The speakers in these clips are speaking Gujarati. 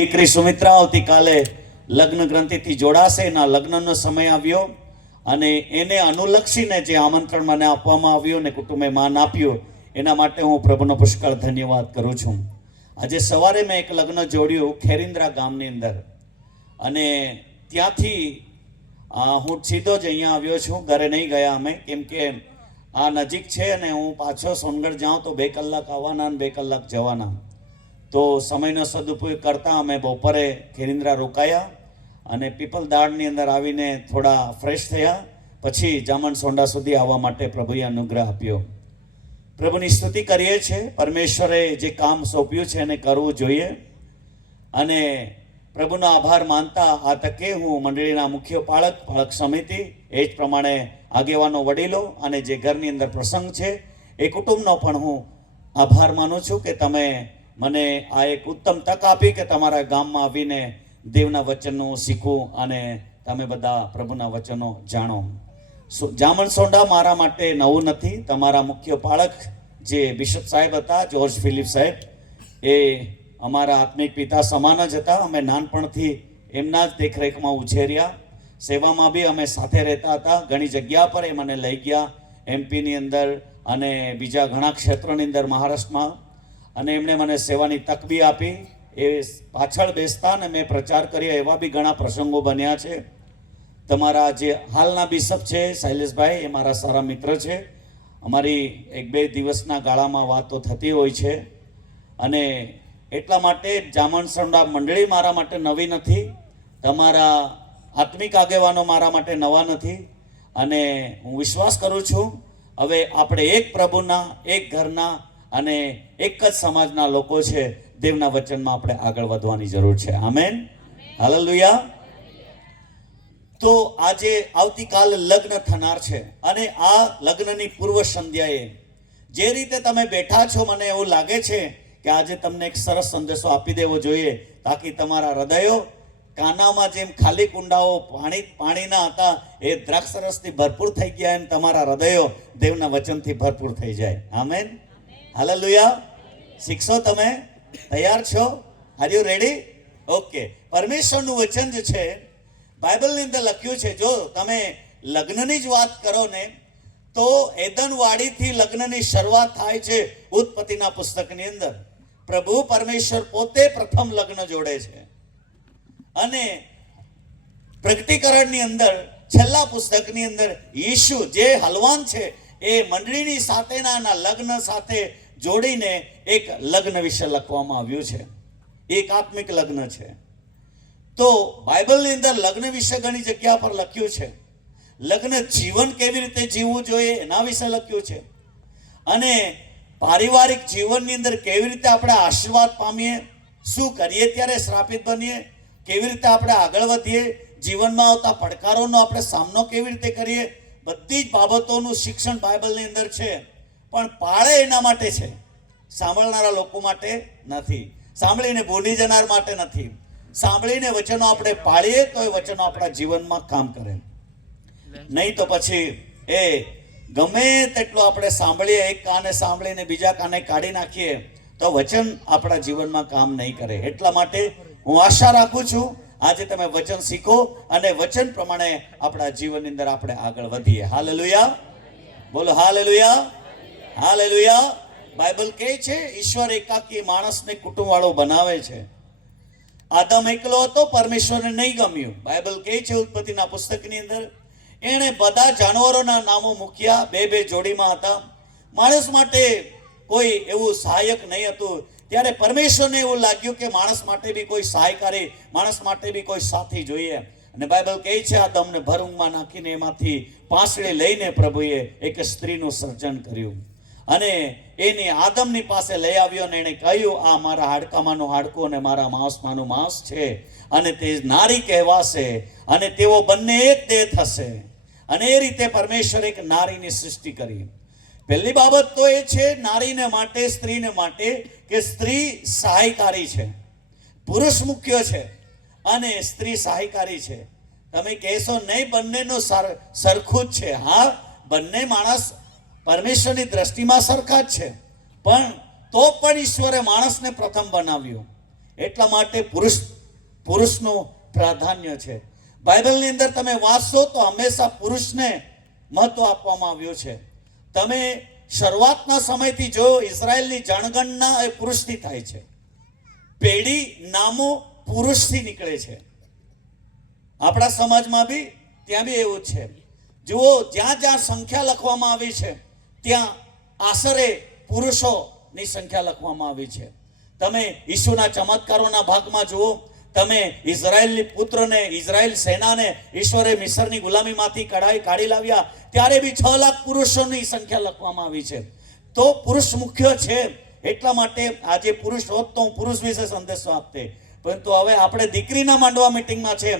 દીકરી સુમિત્રા આવતીકાલે લગ્ન ગ્રંથિથી જોડાશે. એના લગ્નનો સમય આવ્યો અને એને અનુલક્ષીને જે આમંત્રણ મને આપવામાં આવ્યું ને કુટુંબે માન આપ્યું એના માટે હું પ્રભુનો પુષ્કળ ધન્યવાદ કરું છું. આજે સવારે મેં એક લગ્ન જોડ્યું ખેરિન્દ્રા ગામની અંદર અને ત્યાંથી હું સીધો જ અહીંયા આવ્યો છું. ઘરે નહીં ગયા અમે, કેમ કે આ નજીક છે અને હું પાછો સોનગઢ જાઉં તો 2 કલાક આવવાના અને 2 કલાક જવાના. તો સમયનો સદુપયોગ કરતાં અમે બપોરે ખેરિન્દ્રા રોકાયા અને પીપલદાળની અંદર આવીને થોડા ફ્રેશ થયા. પછી જામણ સોંડા સુધી આવવા માટે પ્રભુએ અનુગ્રહ આપ્યો. પ્રભુની સ્તુતિ કરીએ છીએ. પરમેશ્વરે જે કામ સોંપ્યું છે એને કરવું જોઈએ અને પ્રભુનો આભાર માનતા આ તકે હું મંડળીના મુખ્ય પાળક સમિતિ, એ જ પ્રમાણે આગેવાનો, વડીલો અને જે ઘરની અંદર પ્રસંગ છે એ કુટુંબનો પણ હું આભાર માનું છું કે તમે મને આ એક ઉત્તમ તક આપી કે તમારા ગામમાં આવીને દેવના વચનનું શીખવું અને તમે બધા પ્રભુના વચનો જાણો. જામણ સોંડા મારા માટે નવું નથી. તમારા મુખ્ય પાળક જે બિશપ સાહેબ હતા, જ્યોર્જ ફિલિપ સાહેબ, એ અમારા આત્મિક પિતા સમાન જ હતા. અમે નાનપણથી એમના જ દેખરેખમાં ઉછેર્યા. સેવામાં બી અમે સાથે રહેતા હતા. ઘણી જગ્યા પર એ મને લઈ ગયા, એમપીની અંદર અને બીજા ઘણા ક્ષેત્રોની અંદર મહારાષ્ટ્રમાં, અને એમણે મને સેવાની તક બી આપી. એ પાછળ બેસતા અને મેં પ્રચાર કર્યો એવા બી ઘણા પ્રસંગો બન્યા છે. તમારા જે હાલના બિશપ છે શૈલેષભાઈ, એ મારા સારા મિત્ર છે. અમારી 1-2 દિવસના ગાળામાં વાતો થતી હોય છે અને એટલા માટે જામણ સોંડા મંડળી મારા માટે નવી નથી. તમારા આત્મિક આગેવાનો મારા માટે નવા નથી અને હું વિશ્વાસ કરું છું હવે આપણે એક પ્રભુના, એક ઘરના અને એક જ સમાજના લોકો છે. દેવના વચનમાં આપણે આગળ વધવાની જરૂર છે. Amen, hallelujah. તો આજે આવતીકાલ લગ્ન થનાર છે અને આ લગ્નની પૂર્વ સંધ્યાએ જે રીતે તમે બેઠા છો, મને એવું લાગે છે કે આજે તમને એક સરસ સંદેશો આપી દેવો જોઈએ તાકી તમારા હૃદયો કાનામાં જેમ ખાલી કુંડાઓ પાણીના હતા એ દ્રાક્ષ રસથી ભરપૂર થઈ ગયા એમ તમારા હૃદયો દેવના વચનથી ભરપૂર થઈ જાય. Amen, hallelujah. શીખશો? તમે તૈયાર છો? Are you ready? ઓકે. પરમેશ્વરનું વચન જે છે બાઇબલની અંદર લખ્યું છે, જો તમે લગ્નની જ વાત કરો ને તો એદનવાડીથી લગ્નની શરૂઆત થાય છે. ઉત્પત્તિના પુસ્તકની અંદર પ્રભુ પરમેશ્વર પોતે પ્રથમ લગ્ન જોડે છે અને પ્રગટીકરણની અંદર છેલ્લા પુસ્તકની અંદર યીશુ જે હલવાન છે એ મંડળીની સાથેના લગ્ન સાથે જોડીને એક લગ્ન વિશે લખવામાં આવ્યું છે. એક આત્મિક લગ્ન છે. તો બાઇબલની અંદર લગ્ન વિશે ઘણી જગ્યા પર લખ્યું છે. લગ્ન જીવન કેવી રીતે જીવવું જોઈએ એના વિશે લખ્યું છે અને પારિવારિક જીવનની અંદર કેવી રીતે આપણે આશીર્વાદ પામીએ, શું કરીએ ત્યારે શ્રાપિત બનીએ, કેવી રીતે આપણે આગળ વધીએ, જીવનમાં આવતા પડકારોનો આપણે સામનો કેવી રીતે કરીએ, બધી જ બાબતોનું શિક્ષણ બાઇબલની અંદર છે. પણ પાળે એના માટે છે, સાંભળનારા લોકો માટે નથી, સાંભળીને ભૂલી જનાર માટે નથી. સાંભળીને વચનો આપણે પાળીએ તો એ વચનો આપણા જીવનમાં કામ કરે. નહીં તો પછી એ ગમે તેટલું આપણે સાંભળીએ, એક કાને સાંભળીને બીજા કાને કાઢી નાખીએ તો વચન આપણા જીવનમાં કામ નહીં કરે. એટલા માટે હું આશા રાખું છું આજે તમે વચન શીખો અને વચન પ્રમાણે આપણા જીવનની અંદર આપણે આગળ વધીએ. હાલેલુયા, બોલો હાલેલુયા, હાલેલુયા. બાઇબલ કહે છે ઈશ્વર એકાકી માણસને કુટુંબવાળો બનાવે છે. આદમ એકલો હતો, પરમેશ્વરને નહીં ગમ્યું. બાઇબલ કહે છે ઉત્પત્તિના પુસ્તકની અંદર એણે બધા જાનવરોના નામો મૂક્યા, 2-2 જોડીમાં હતા. માણસ માટે કોઈ એવું સહાયક નહીં હતું. ત્યારે પરમેશ્વરને એવું લાગ્યું કે માણસ માટે બી કોઈ સહાયકારી, માણસ માટે બી કોઈ સાથી જોઈએ. અને બાઇબલ કહે છે આદમને ભર ઊંઘમાં નાખીને એમાંથી પાંસળી લઈને પ્રભુએ એક સ્ત્રીનું સર્જન કર્યું અને એની આદમની પાસે લઈ આવ્યો અને એણે કહ્યું આ મારા હાડકામાંનું હાડકું અને મારા માંસમાંનું માંસ છે અને તે નારી કહેવાશે અને તેઓ બંને એક દેહ થશે. અને એ રીતે પરમેશ્વર એક નારીની સૃષ્ટિ કરી. પહેલી બાબત તો એ છે નારીને માટે, સ્ત્રીને માટે કે સ્ત્રી સહાયકારી છે, પુરુષ મુખ્ય છે અને સ્ત્રી સહાયકારી છે. તમે કહેશો નહીં બંનેનું સરખું જ છે. હા, બંને માણસ પરમેશ્વરની દ્રષ્ટિમાં સરખા જ છે, પણ તો પણ ઈશ્વરે માણસને પ્રથમ બનાવ્યો. એટલા માટે પુરુષનું પ્રાધાન્ય છે. બાઇબલની અંદર તમે વાંચશો તો હંમેશા પુરુષને મહત્વ આપવામાં આવ્યું છે. તમે શરૂઆતના સમયથી જો ઇઝરાયલની જનગણના એ પુરુષથી થાય છે. પેઢી નામો પુરુષથી નીકળે છે. આપણા સમાજમાં બી ત્યાં બી એવું છે. જુઓ, જ્યાં જ્યાં સંખ્યા લખવામાં આવી છે ત્યાં આશરે પુરુષોની સંખ્યા લખવામાં આવી છે. તમે ઈસુના ચમત્કારોના ભાગમાં જુઓ, તમે ઇઝરાયલની પુત્રને, ઇઝરાયલ સેનાને ઈશ્વરે મિસરની ગુલામીમાંથી કાઢી લાવ્યા ત્યારે બી 6 લાખ પુરુષોની સંખ્યા લખવામાં આવી છે. તો પુરુષ મુખ્ય છે. એટલા માટે આજે પુરુષ હોત તો હું પુરુષ વિશે સંદેશો આપતે, પરંતુ હવે આપણે દીકરીના માંડવા મીટિંગમાં છે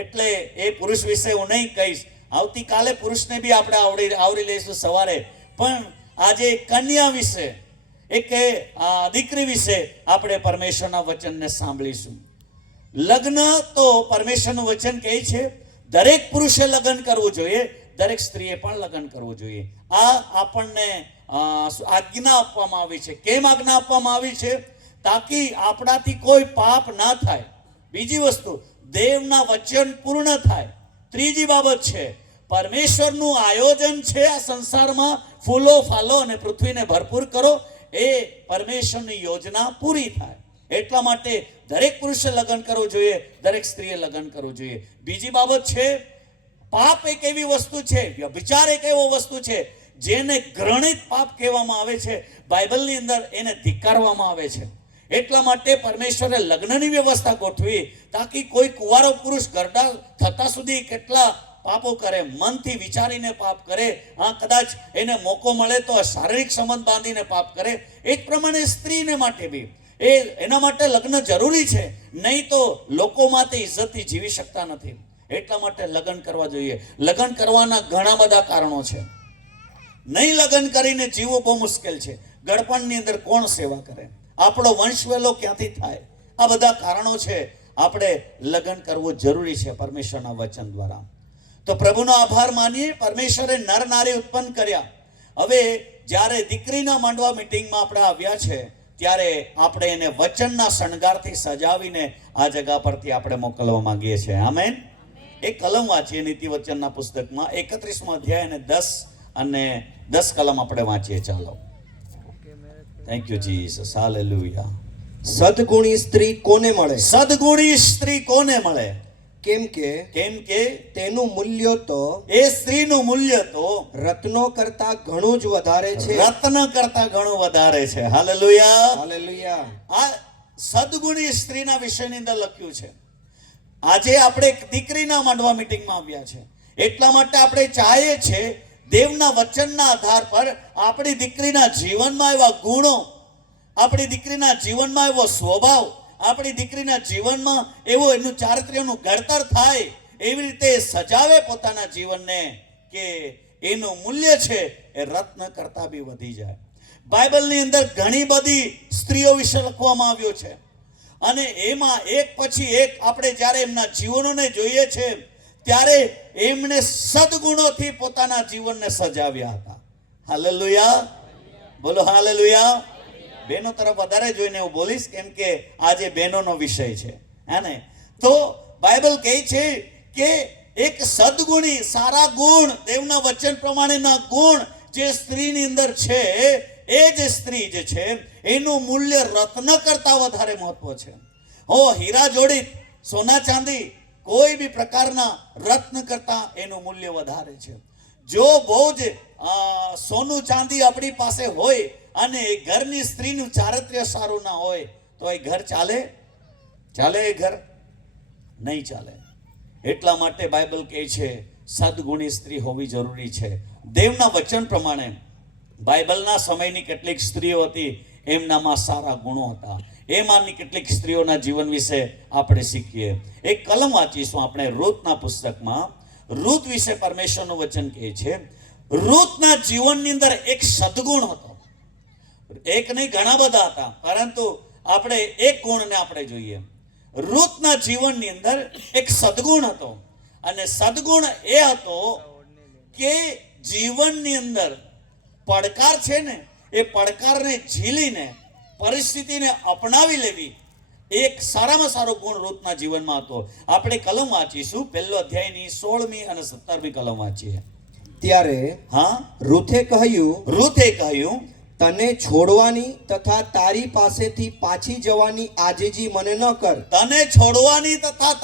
એટલે એ પુરુષ વિશે હું નહીં કહીશ. આવતીકાલે પુરુષને બી આપણે આવરી લઈશું સવારે. પણ આજે કન્યા વિશે, એક દીકરી વિશે આપણે પરમેશ્વરના વચનને સાંભળીશું. લગ્ન તો પરમેશ્વરનું વચન કહે છે દરેક પુરુષે લગ્ન કરવું જોઈએ, દરેક સ્ત્રીએ પણ લગ્ન કરવું જોઈએ. આ આપણને આજ્ઞા આપવામાં આવી છે. કેમ આજ્ઞા આપવામાં આવી છે? તાકી આપણાથી કોઈ પાપ ના થાય. બીજી વસ્તુ, દેવના વચન પૂર્ણ થાય. ત્રીજી બાબત છે, પરમેશ્વરનું આયોજન છે આ સંસારમાં, ફૂલો ફાલો અને પૃથ્વીને ભરપૂર કરો, એ પરમેશ્વરની યોજના પૂરી થાય. એટલા માટે દરેક પુરુષે લગ્ન કરવું જોઈએ, દરેક સ્ત્રીએ લગ્ન કરવું જોઈએ. બીજી બાબત છે, પાપ એક એવી વસ્તુ છે, વ્યભિચાર એક એવો વસ્તુ છે જેને ઘૃણિત પાપ કહેવામાં આવે છે. બાઇબલની અંદર એને ધિક્કારવામાં આવે છે. એટલા માટે પરમેશ્વરે લગ્નની વ્યવસ્થા ગોઠવી તાકી કોઈ કુંવારો પુરુષ ગરડા થતા સુધી કેટલા પાપો કરે, મનથી વિચારીને પાપ કરે. કદાચ એને મોકો મળે તો શારીરિક સંબંધ બાંધીને પાપ કરે. એ જ પ્રમાણે સ્ત્રીને માટે બી એના માટે લગ્ન જરૂરી છે. નહીં તો લોકોમાં તે ઇજ્જતથી જીવી શકતા નથી. એટલા માટે લગ્ન કરવા જોઈએ. લગ્ન કરવાના ઘણા બધા કારણો છે. નહીં લગ્ન કરીને જીવવું બહુ મુશ્કેલ છે. ગળપણની અંદર કોણ સેવા કરે? આપણો વંશવેલો ક્યાંથી થાય? આ બધા કારણો છે. આપણે લગ્ન કરવું જરૂરી છે પરમેશ્વરના વચન દ્વારા. તો પ્રભુનો આભાર માનીએ. પરમેશ્વરે નર નારી ઉત્પન્ન કર્યા. હવે જ્યારે દીકરીના માંડવા મીટિંગમાં આપણે આવ્યા છે ત્યારે આપણે એને વચનના શણગારથી સજાવીને આ જગા પરથી આપણે મોકલવા માંગીએ છીએ. આમેન. એક કલમ વાંચીએ નીતિ વચનના પુસ્તકમાં 31મો અધ્યાય અને 10 કલમ આપણે વાંચીએ. ચાલો. Thank you Jesus. હાલેલુયા. સદગુણી સ્ત્રી કોને મળે? સદગુણી સ્ત્રી કોને મળે? કેમ કે તેનું મૂલ્ય તો, એ સ્ત્રીનું મૂલ્ય તો રત્નો કરતા ઘણું જ વધારે છે. રત્ન કરતા ઘણું વધારે છે. હાલેલુયા. હાલેલુયા. આ સદગુણી સ્ત્રીના વિષયની અંદર લખ્યું છે. આજે આપણે એક દીકરીના માંડવા મીટિંગમાં આવ્યા છે. એટલા માટે આપણે ચાહીએ છીએ દેવના વચનના આધાર પર આપણી દીકરીના જીવનમાં એવા ગુણો, આપણી દીકરીના જીવનમાં એવો સ્વભાવ, આપણી દીકરીના જીવનમાં એવો એનું ચારિત્ર્યનું ઘડતર થાય, એવી રીતે સજાવે પોતાના જીવનને કે એનું મૂલ્ય છે એ રત્ન કરતા બી વધી જાય. બાઇબલની અંદર ઘણી બધી સ્ત્રીઓ વિશે લખવામાં આવ્યું છે અને એમાં એક પછી એક આપણે જ્યારે એમના જીવનોને જોઈએ છે ત્યારે એમણે સદગુણોથી પોતાના જીવનને સજાવ્યા હતા. હાલેલુયા. બોલો હાલેલુયા. બહેનો તરફ વધારે જોઈને હું બોલીશ કેમ કે આજે બહેનોનો વિષય છે. હે? તો બાઇબલ કહે છે કે એક સદગુણી, સારા ગુણ, દેવના વચન પ્રમાણેના ગુણ જે સ્ત્રીની અંદર છે, એ જ સ્ત્રી જે છે એનું મૂલ્ય રત્ન કરતા વધારે મહત્વ છે. હીરા જોડી, સોના ચાંદી, કોઈ બી પ્રકારના રત્ન કરતા એનું મૂલ્ય વધારે છે. જો બહુ જ સોનું ચાંદી આપણી પાસે હોય અને એ ઘરની સ્ત્રીનું ચારિત્ર્ય સારું ના હોય તો એ ઘર ચાલે? એ ઘર નહીં ચાલે. એટલા માટે બાઇબલ કહે છે સદગુણી સ્ત્રી હોવી જરૂરી છે. દેવના વચન પ્રમાણે બાઇબલના સમયની કેટલીક સ્ત્રીઓ હતી, એમનામાં સારા ગુણો હતા. એમાંની કેટલીક સ્ત્રીઓના જીવન વિશે આપણે શીખીએ. એક કલમ વાંચીશું આપણે રૂતના પુસ્તકમાં. રૂત વિશે પરમેશ્વરનું વચન કહે છે રૂતના જીવનની અંદર એક સદગુણ હતો. એક નહીં, ઘણા બધા હતા, પરંતુ આપણે એક ગુણને આપણે જોઈએ. રૂતના જીવનની અંદર એક સદગુણ હતો અને સદગુણ એ હતો કે જીવનની અંદર પડકાર છે ને, એ પડકારને ઝીલીને પરિસ્થિતિને અપનાવી લેવી એક સારામાં સારો ગુણ રૂથના જીવનમાં હતો. આપણે કલમ વાંચીશું, 1 અધ્યાયની 16મી અને 17મી કલમ વાંચીએ. ત્યારે હા, રૂથે કહ્યું, રૂથે કહ્યું, તને છોડવાની તથા તારી પાસેથી પાછી જવાની આજીજી મને ન કર. તને છોડવાની તથા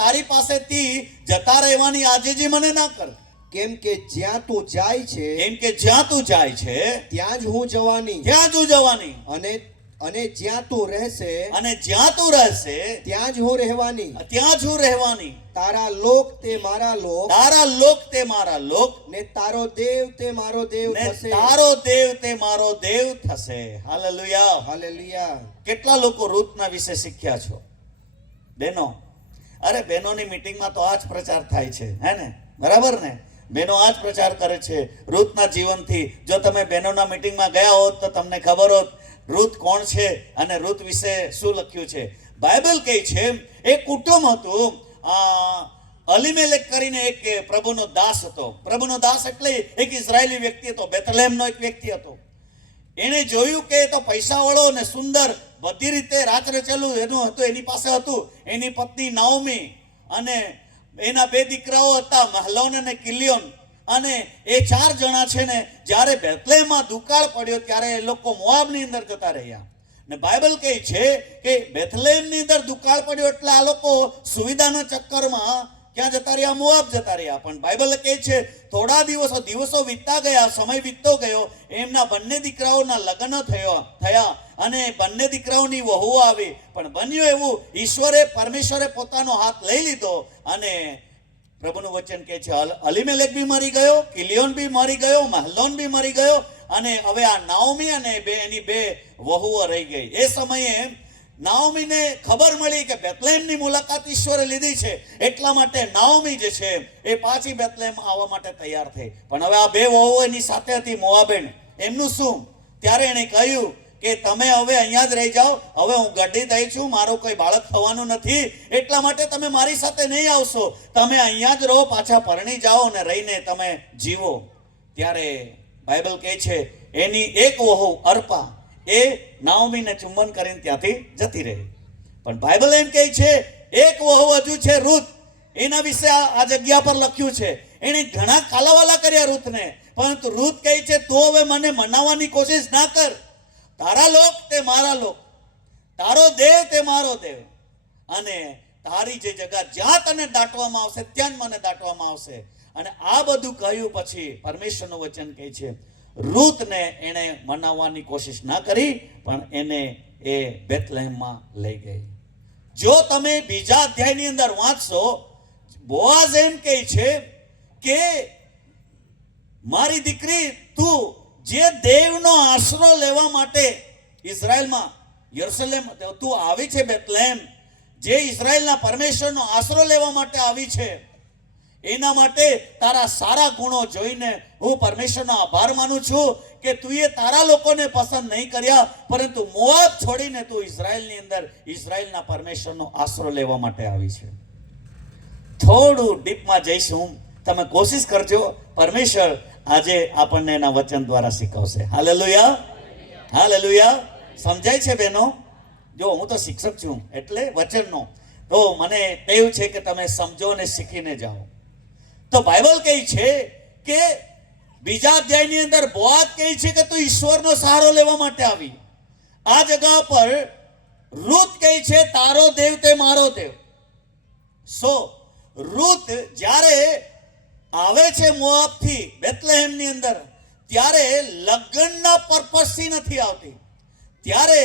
તારી પાસેથી જતા રહેવાની આજીજી મને ના કર. કેમ કે જ્યાં તું જાય છે કેમ કે જ્યાં તું જાય છે ત્યાં જ હું જવાની, ત્યાં તું જવાની, અને જ્યાં તું રહેશે અને જ્યાં તું રહેશે ત્યાં જ હું રહેવાની. ત્યાં જ હું રહેવાની. તારા લોક તે મારા લોક, તારા લોક તે મારા લોક, ને તારો દેવ તે મારો દેવ ને થશે. તારો દેવ તે મારો દેવ થશે. હાલેલુયા. હાલેલુયા. કેટલા લોકો રૂથના વિશે શીખ્યા છો બહેનો? અરે બહેનોની મીટિંગમાં તો આ જ પ્રચાર થાય છે, હે ને? બરાબર ને? બહેનો આ જ પ્રચાર કરે છે રૂથના જીવનથી. જો તમે બહેનોના મીટિંગમાં ગયા હોત તો તમને ખબર હોત રૂથ કોણ છે અને રૂથ વિશે શું લખ્યું છે. બાઇબલ કહે છે એક કુટુંબ હતું, અલીમેલેક કરીને એક પ્રભુનો દાસ હતો. પ્રભુનો દાસ એટલે એક ઇઝરાયેલી વ્યક્તિ હતો, બેથલેહેમનો એક વ્યક્તિ હતો. એણે જોયું કે તો પૈસાવાળો ને સુંદર, બધી રીતે રાચ રચેલું એનું હતું, એની પાસે હતું. એની પત્ની નાઓમી અને એના 2 દીકરાઓ હતા, મહલોન અને કિલિયોન. અને એ 4 જણા છે ને જ્યારે બેથલેહેમમાં દુકાળ પડ્યો ત્યારે એ લોકો મોઆબની અંદર જતા રહ્યા. ને બાઇબલ કહે છે કે બેથલેહેમની અંદર દુકાળ પડ્યો એટલે આ લોકો સુવિધાના ચક્કરમાં ક્યાં જતા રહ્યા? મોઆબ જતા રહ્યા. પણ બાઇબલ કહે છે થોડા દિવસો વીતતા ગયા, સમય વીતતો ગયો, એમના બંને દીકરાઓના લગ્ન થયા અને બંને દીકરાઓની વહુઓ આવી. પણ બન્યું એવું, પરમેશ્વરે પોતાનો હાથ લઈ લીધો અને પ્રભુનું વચન કહે છે અલીમેલેક બી મરી ગયો, કિલિયોન બી મરી ગયો, મહલોન બી મરી ગયો અને હવે આ નાઓમી અને એની 2 વહુઓ રહી ગઈ. એ સમયે નાઓમીને ખબર મળી કે બેથલેહેમની મુલાકાત ઈશ્વરે લીધી છે, એટલા માટે નાઓમી જે છે એ પાછી બેથલેહેમ આવવા માટે તૈયાર થઈ. પણ હવે આ 2 વહુઓ એની સાથે હતી, મોઆબેન. એમનું શું? ત્યારે એણે કહ્યું કે તમે હવે અહીંયા જ રહી જાઓ, હવે હું ગड्ढી થઈ છું, મારું કોઈ બાળક થવાનું નથી, એટલા માટે તમે મારી સાથે નહીં આવશો, તમે અહીંયા જ રહો, પાછા પરણી જાઓ અને રહીને તમે જીવો. ત્યારે બાઇબલ કહે છે એની એક વહુ અર્પા એ નાઓમીને ચુંબન કરીને ત્યાંથી જતી રહી. પણ બાઇબલ એમ કહે છે એક વહુ હજુ છે રૂથ, એના વિશે આ જગ્યા પર લખ્યું છે. એણે ઘણા કાલાવાલા કર્યા રૂથને, પરંતુ રૂથ કહે છે તું હવે મને મનાવવાની કોશિશ ના કર. તારા લોક તે મારા લોક, તારો દેવ તે મારો દેવ, અને તારી જે જગ્યા જ્યાં તને દાટવામાં આવશે ત્યાં જ મને દાટવામાં આવશે. અને આ બધું કહ્યું પછી પરમેશ્વરનું વચન કહે છે રૂથને એણે મનાવવાની કોશિશ ના કરી, પણ એને એ બેથલેહેમમાં લઈ ગઈ. જો તમે બીજા અધ્યાયની અંદર વાંચશો, બોઆઝ એમ કહે છે કે મારી દીકરી તું જે દેવનો આશરો લેવા માટે ઇઝરાયલમાં યરુશલેમ તું આવી છે, બેથલેહેમ જે ઇઝરાયલના પરમેશ્વરનો આશરો લેવા માટે આવી છે, એના માટે તારા સારા ગુણો જોઈને હું પરમેશ્વરનો આભાર માનું છું કે તું એ તારા લોકોને પસંદ નહીં કર્યા, પરંતુ મોઆબ છોડીને તું ઇઝરાયલની અંદર ઇઝરાયલના પરમેશ્વરનો આશરો લેવા માટે આવી છે. થોડું ડીપમાં જઈશું, તમે કોશિશ કરજો, પરમેશ્વર આજે આપણને એના વચન દ્વારા શીખવશે. Hallelujah, hallelujah. સમજાય છે બહેનો? જો હું તો શિક્ષક છું એટલે વચનનો તો મને ટેવ છે કે તમે સમજો અને શીખીને જાઓ. તો બાઇબલ કહે છે કે બીજા અધ્યાયની અંદર બોઆઝ કહે છે કે તું ઈશ્વરનો સહારો લેવા માટે આવી. આ જગ્યા પર રૂથ કહે છે તારો દેવ તે મારો દેવ. રૂથ જ્યારે આવે છે મોઆબથી બેથલેહેમની અંદર, ત્યારે લગ્નના પર્પસથી નથી આવતી. ત્યારે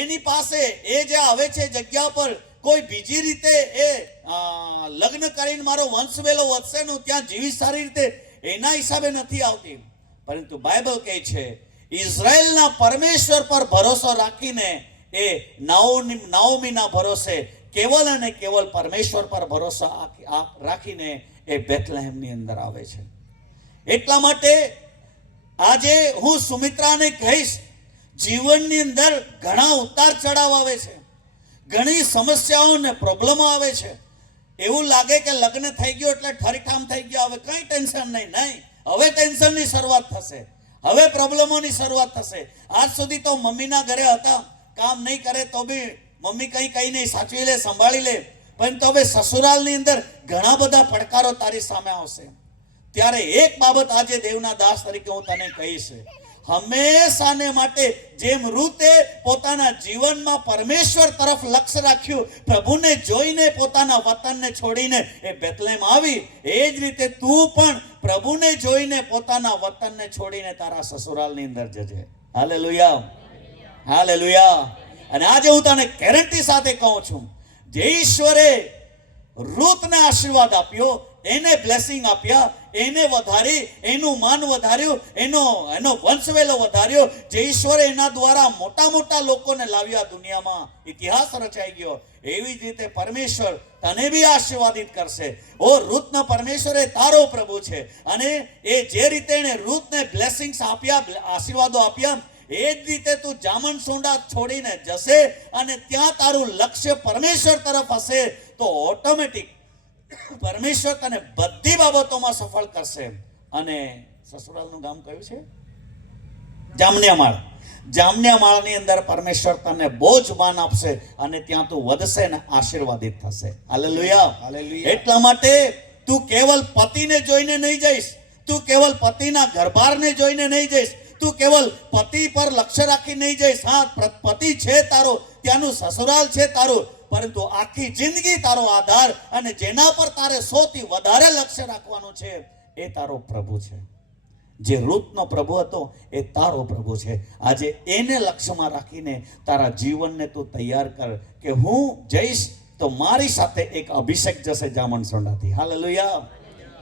એની પાસે એ જે આવે છે જગ્યા પર કોઈ બીજી રીતે એ લગ્ન કરીને મારો વંશ વેલો વધશે ને ત્યાં જીવી સારી રીતે એના હિસાબે નથી આવતી. પરંતુ બાઇબલ કહે છે ઇઝરાયલના પરમેશ્વર પર ભરોસો રાખીને એ નાઓમીના ભરોસે કેવલ અને કેવલ પરમેશ્વર પર ભરોસો રાખીને એ બેથલેહેમની અંદર આવે છે. એટલા માટે આજે હું સુમિત્રાને કહીશ, જીવનની અંદર ઘણા ઉતાર ચઢાવ આવે છે, ઘણી સમસ્યાઓ ને પ્રોબ્લેમો આવે છે. એવું લાગે કે લગ્ન થઈ ગયો એટલે ઠરીઠામ થઈ ગયા, હવે કઈ ટેન્શન નહીં. હવે ટેન્શનની શરૂઆત થશે, હવે પ્રોબ્લેમોની શરૂઆત થશે. આજ સુધી તો મમ્મીના ઘરે હતા, કામ નહીં કરે તો બી મમ્મી કઈ નહીં, સાચવી લે, સંભાળી લે. પરંતુ હવે સસુરાલની અંદર ઘણા બધા પડકારો તારી સામે આવશે. ત્યારે એક બાબત આજે દેવના દાસ તરીકે હું તને કહીશ, હંમેશાને માટે જેમ રૂતે પોતાના જીવનમાં પરમેશ્વર તરફ લક્ષ્ય રાખ્યું, પ્રભુને જોઈને પોતાના વતનને છોડીને એ બેથલેમ આવી, એ જ રીતે તું પણ પ્રભુને જોઈને પોતાના વતનને છોડીને તારા સસુરાલની અંદર જજે. Hallelujah, hallelujah. અને આજે હું તને ગેરંટી સાથે કહું છું, જે ઈશ્વરે રૂતને આશીર્વાદ આપ્યો, એને બ્લેસિંગ આપ્યા, એને વધારી, એનું માન વધાર્યું, એનો વંશવેલો વધાર્યો, જે ઈશ્વરે એના દ્વારા મોટા મોટા લોકોને લાવ્યા, દુનિયામાં ઇતિહાસ રચાઈ ગયો, એવી જ રીતે પરમેશ્વર તને બી આશીર્વાદિત કરશે. ઓ રૂતના પરમેશ્વર એ તારો પ્રભુ છે, અને એ જે રીતે એને રૂતને બ્લેસિંગ્સ આપ્યા, આશીર્વાદો આપ્યા, એ જ રીતે તું જામન સોંડા છોડીને જશે અને ત્યાં તારું લક્ષ્ય પરમેશ્વર તરફ હશે, તો ઓટોમેટિક પરમેશ્વર તને બધી બાબતોમાં સફળ કરશે. અને સસુરાલનું ગામ કયું છે? જામનિયામાળ. જામનિયામાળની અંદર પરમેશ્વર તને બહુ જ માન આપશે અને ત્યાં તું વધશે ને આશીર્વાદિત થશે. Hallelujah, hallelujah. એટલા માટે તું કેવલ પતિને જોઈને નહીં જઈશ, તું કેવલ પતિના ઘરબારને જોઈને નહીં જઈશ, તું કેવલ પતિ પર લક્ષ્ય રાખી નહીં જઈશ. હા, પતિ છે તારો, ત્યાંનું સસુરાલ છે તારું, પરંતુ આખી જિંદગી તારો આધાર અને જેના પર તારે સૌથી વધારે લક્ષ્ય રાખવાનું છે એ તારો પ્રભુ છે. જે રૂતનો પ્રભુ હતો એ તારો પ્રભુ છે. આજે એને લક્ષ્યમાં રાખીને તારા જીવનને તું તૈયાર કર કે હું જઈશ તો મારી સાથે એક અભિષેક જશે જામનસોંડાથી. Hallelujah,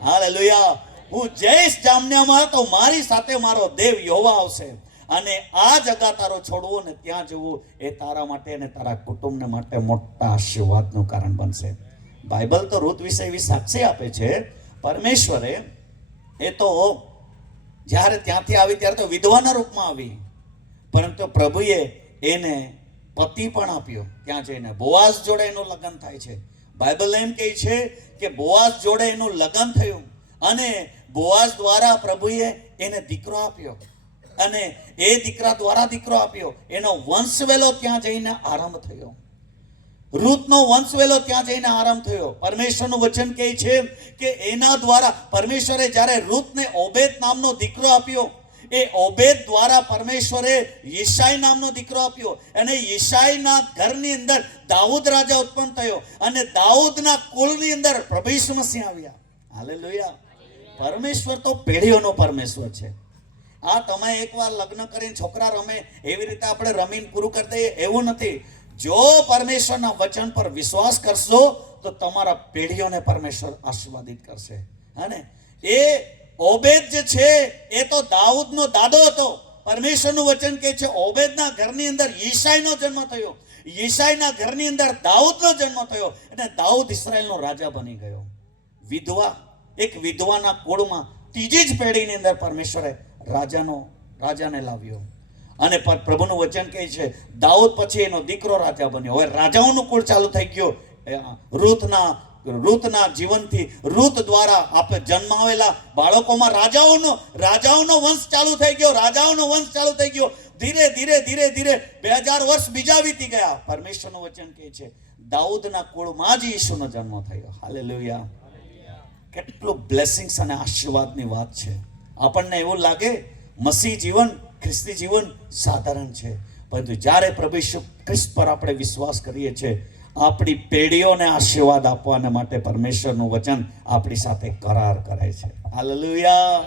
hallelujah. હું જઈશ જામનિયામાં તો મારી સાથે મારો દેવ યહોવા આવશે, અને આ જગા તારો છોડવો ને ત્યાં જવું એ તારા માટે અને તારા કુટુંબને માટે મોટા આશીર્વાદનું કારણ બનશે. બાઇબલ તો રૂત વિશે એવી સાક્ષી આપે છે, પરમેશ્વરે એ તો જ્યારે ત્યાંથી આવી ત્યારે તો વિધવાના રૂપમાં આવી, પરંતુ પ્રભુએ એને પતિ પણ આપ્યો. ત્યાં જઈને બોઆઝ જોડે એનું લગ્ન થાય છે. બાઇબલ એમ કહે છે કે બોઆઝ જોડે એનું લગ્ન થયું અને બોઆઝ દ્વારા પ્રભુએ એને દીકરો આપ્યો, અને એ દીકરા દ્વારા દીકરો આપ્યો. એનો વંશવેલો ત્યાં જઈને આરંભ થયો. રૂતનો વંશવેલો ત્યાં જઈને આરંભ થયો. પરમેશ્વરનું વચન કહે છે કે એના દ્વારા પરમેશ્વરે જ્યારે રૂતને ઓબેદ નામનો દીકરો આપ્યો, એ ઓબેદ દ્વારા પરમેશ્વરે યિશાય નામનો દીકરો આપ્યો, અને યિશાયના ઘરની અંદર દાઉદ રાજા ઉત્પન્ન થયો, અને દાઉદના કુળની અંદર પ્રભુ ઈસુ મસીહ આવ્યા. હાલેલુયા. પરમેશ્વર તો પેઢીઓનો પરમેશ્વર છે. આ તમે એકવાર લગ્ન કરીને છોકરા રમે એવી રીતે આપણે રમીને પૂરું કરી દઈએ એવું નથી. જો પરમેશ્વરના વચન પર વિશ્વાસ કરશો તો તમારા પેઢીઓને પરમેશ્વર આશીર્વાદિત કરશે. અને એ ઓબેદ જે છે એ તો દાઉદનો દાદો હતો. પરમેશ્વરનું વચન કહે છે ઓબેદના ઘરની અંદર યિશાયનો જન્મ થયો, યિશાયના ઘરની અંદર દાઉદનો જન્મ થયો, અને દાઉદ ઇસ્રાયેલનો રાજા બની ગયો. વિધવા, એક વિધવાના કુળમાં ત્રીજી જ પેઢીની અંદર પરમેશ્વરે રાજાને લાવ્યો. અને પ્રભુનું વચન કહે છે દાઉદ પછી એનો દીકરો રાજા બન્યો. હવે રાજાઓનું કુળ ચાલુ થઈ ગયો. રૂતના જીવનથી, રૂત દ્વારા આપણે જન્માવેલા બાળકોમાં રાજાઓનો વંશ ચાલુ થઈ ગયો. રાજાઓનો વંશ ચાલુ થઈ ગયો. ધીરે ધીરે ધીરે ધીરે 2000 વર્ષ બીજા વીતી ગયા. પરમેશ્વરનું વચન કહે છે દાઉદના કુળમાં જ ઈસુનો જન્મ થયો. હાલેલુયા. કેટલું બ્લેસિંગ્સ અને આશીર્વાદની વાત છે. આપણને એવું લાગે મસીહ જીવન, ખ્રિસ્તી જીવન સાધારણ છે, પરંતુ જ્યારે પ્રભુ ઈસુ ખ્રિસ્ત પર આપણે વિશ્વાસ કરીએ છીએ, આપણી પેઢીઓને આશીર્વાદ આપવાને માટે પરમેશ્વરનું વચન આપણી સાથે કરાર કરે છે. Hallelujah,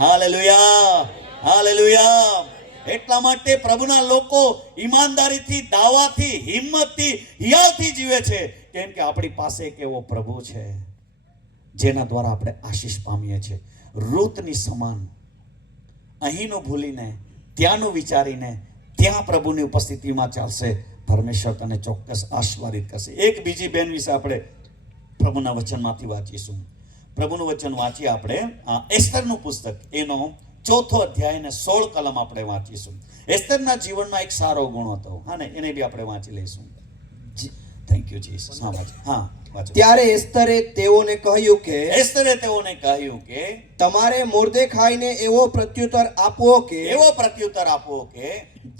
hallelujah, hallelujah. એટલા માટે પ્રભુના લોકો ઈમાનદારીથી, દાવાથી, હિંમતથી, હિયાવથી જીવે છે, કેમ કે આપણી પાસે એક એવો પ્રભુ છે જેના દ્વારા આપણે આશીષ પામીએ છીએ. રૂતની સમાન અહીંનું ભૂલીને, ત્યાંનું વિચારીને, ત્યાં પ્રભુની ઉપસ્થિતિમાં ચાલશે, પરમેશ્વર તને ચોક્કસ આશીર્વાદિત કરશે. એક બીજી બેન વિશે આપણે પ્રભુના વચનમાંથી વાંચીશું. પ્રભુનું વચન વાંચીએ આપણે એસ્તરનું પુસ્તક, એનો 4 અધ્યાય અને 16 કલમ આપણે વાંચીશું. એસ્તરના જીવનમાં એક સારો ગુણ હતો, હા ને, એને બી આપણે વાંચી લઈશું. Thank you Jesus. હા વાંચો. ત્યારે એસ્તરે તેઓને કહ્યું કે તમારે મોર્દેખાઈને એવો પ્રત્યુત્તર આપવો કે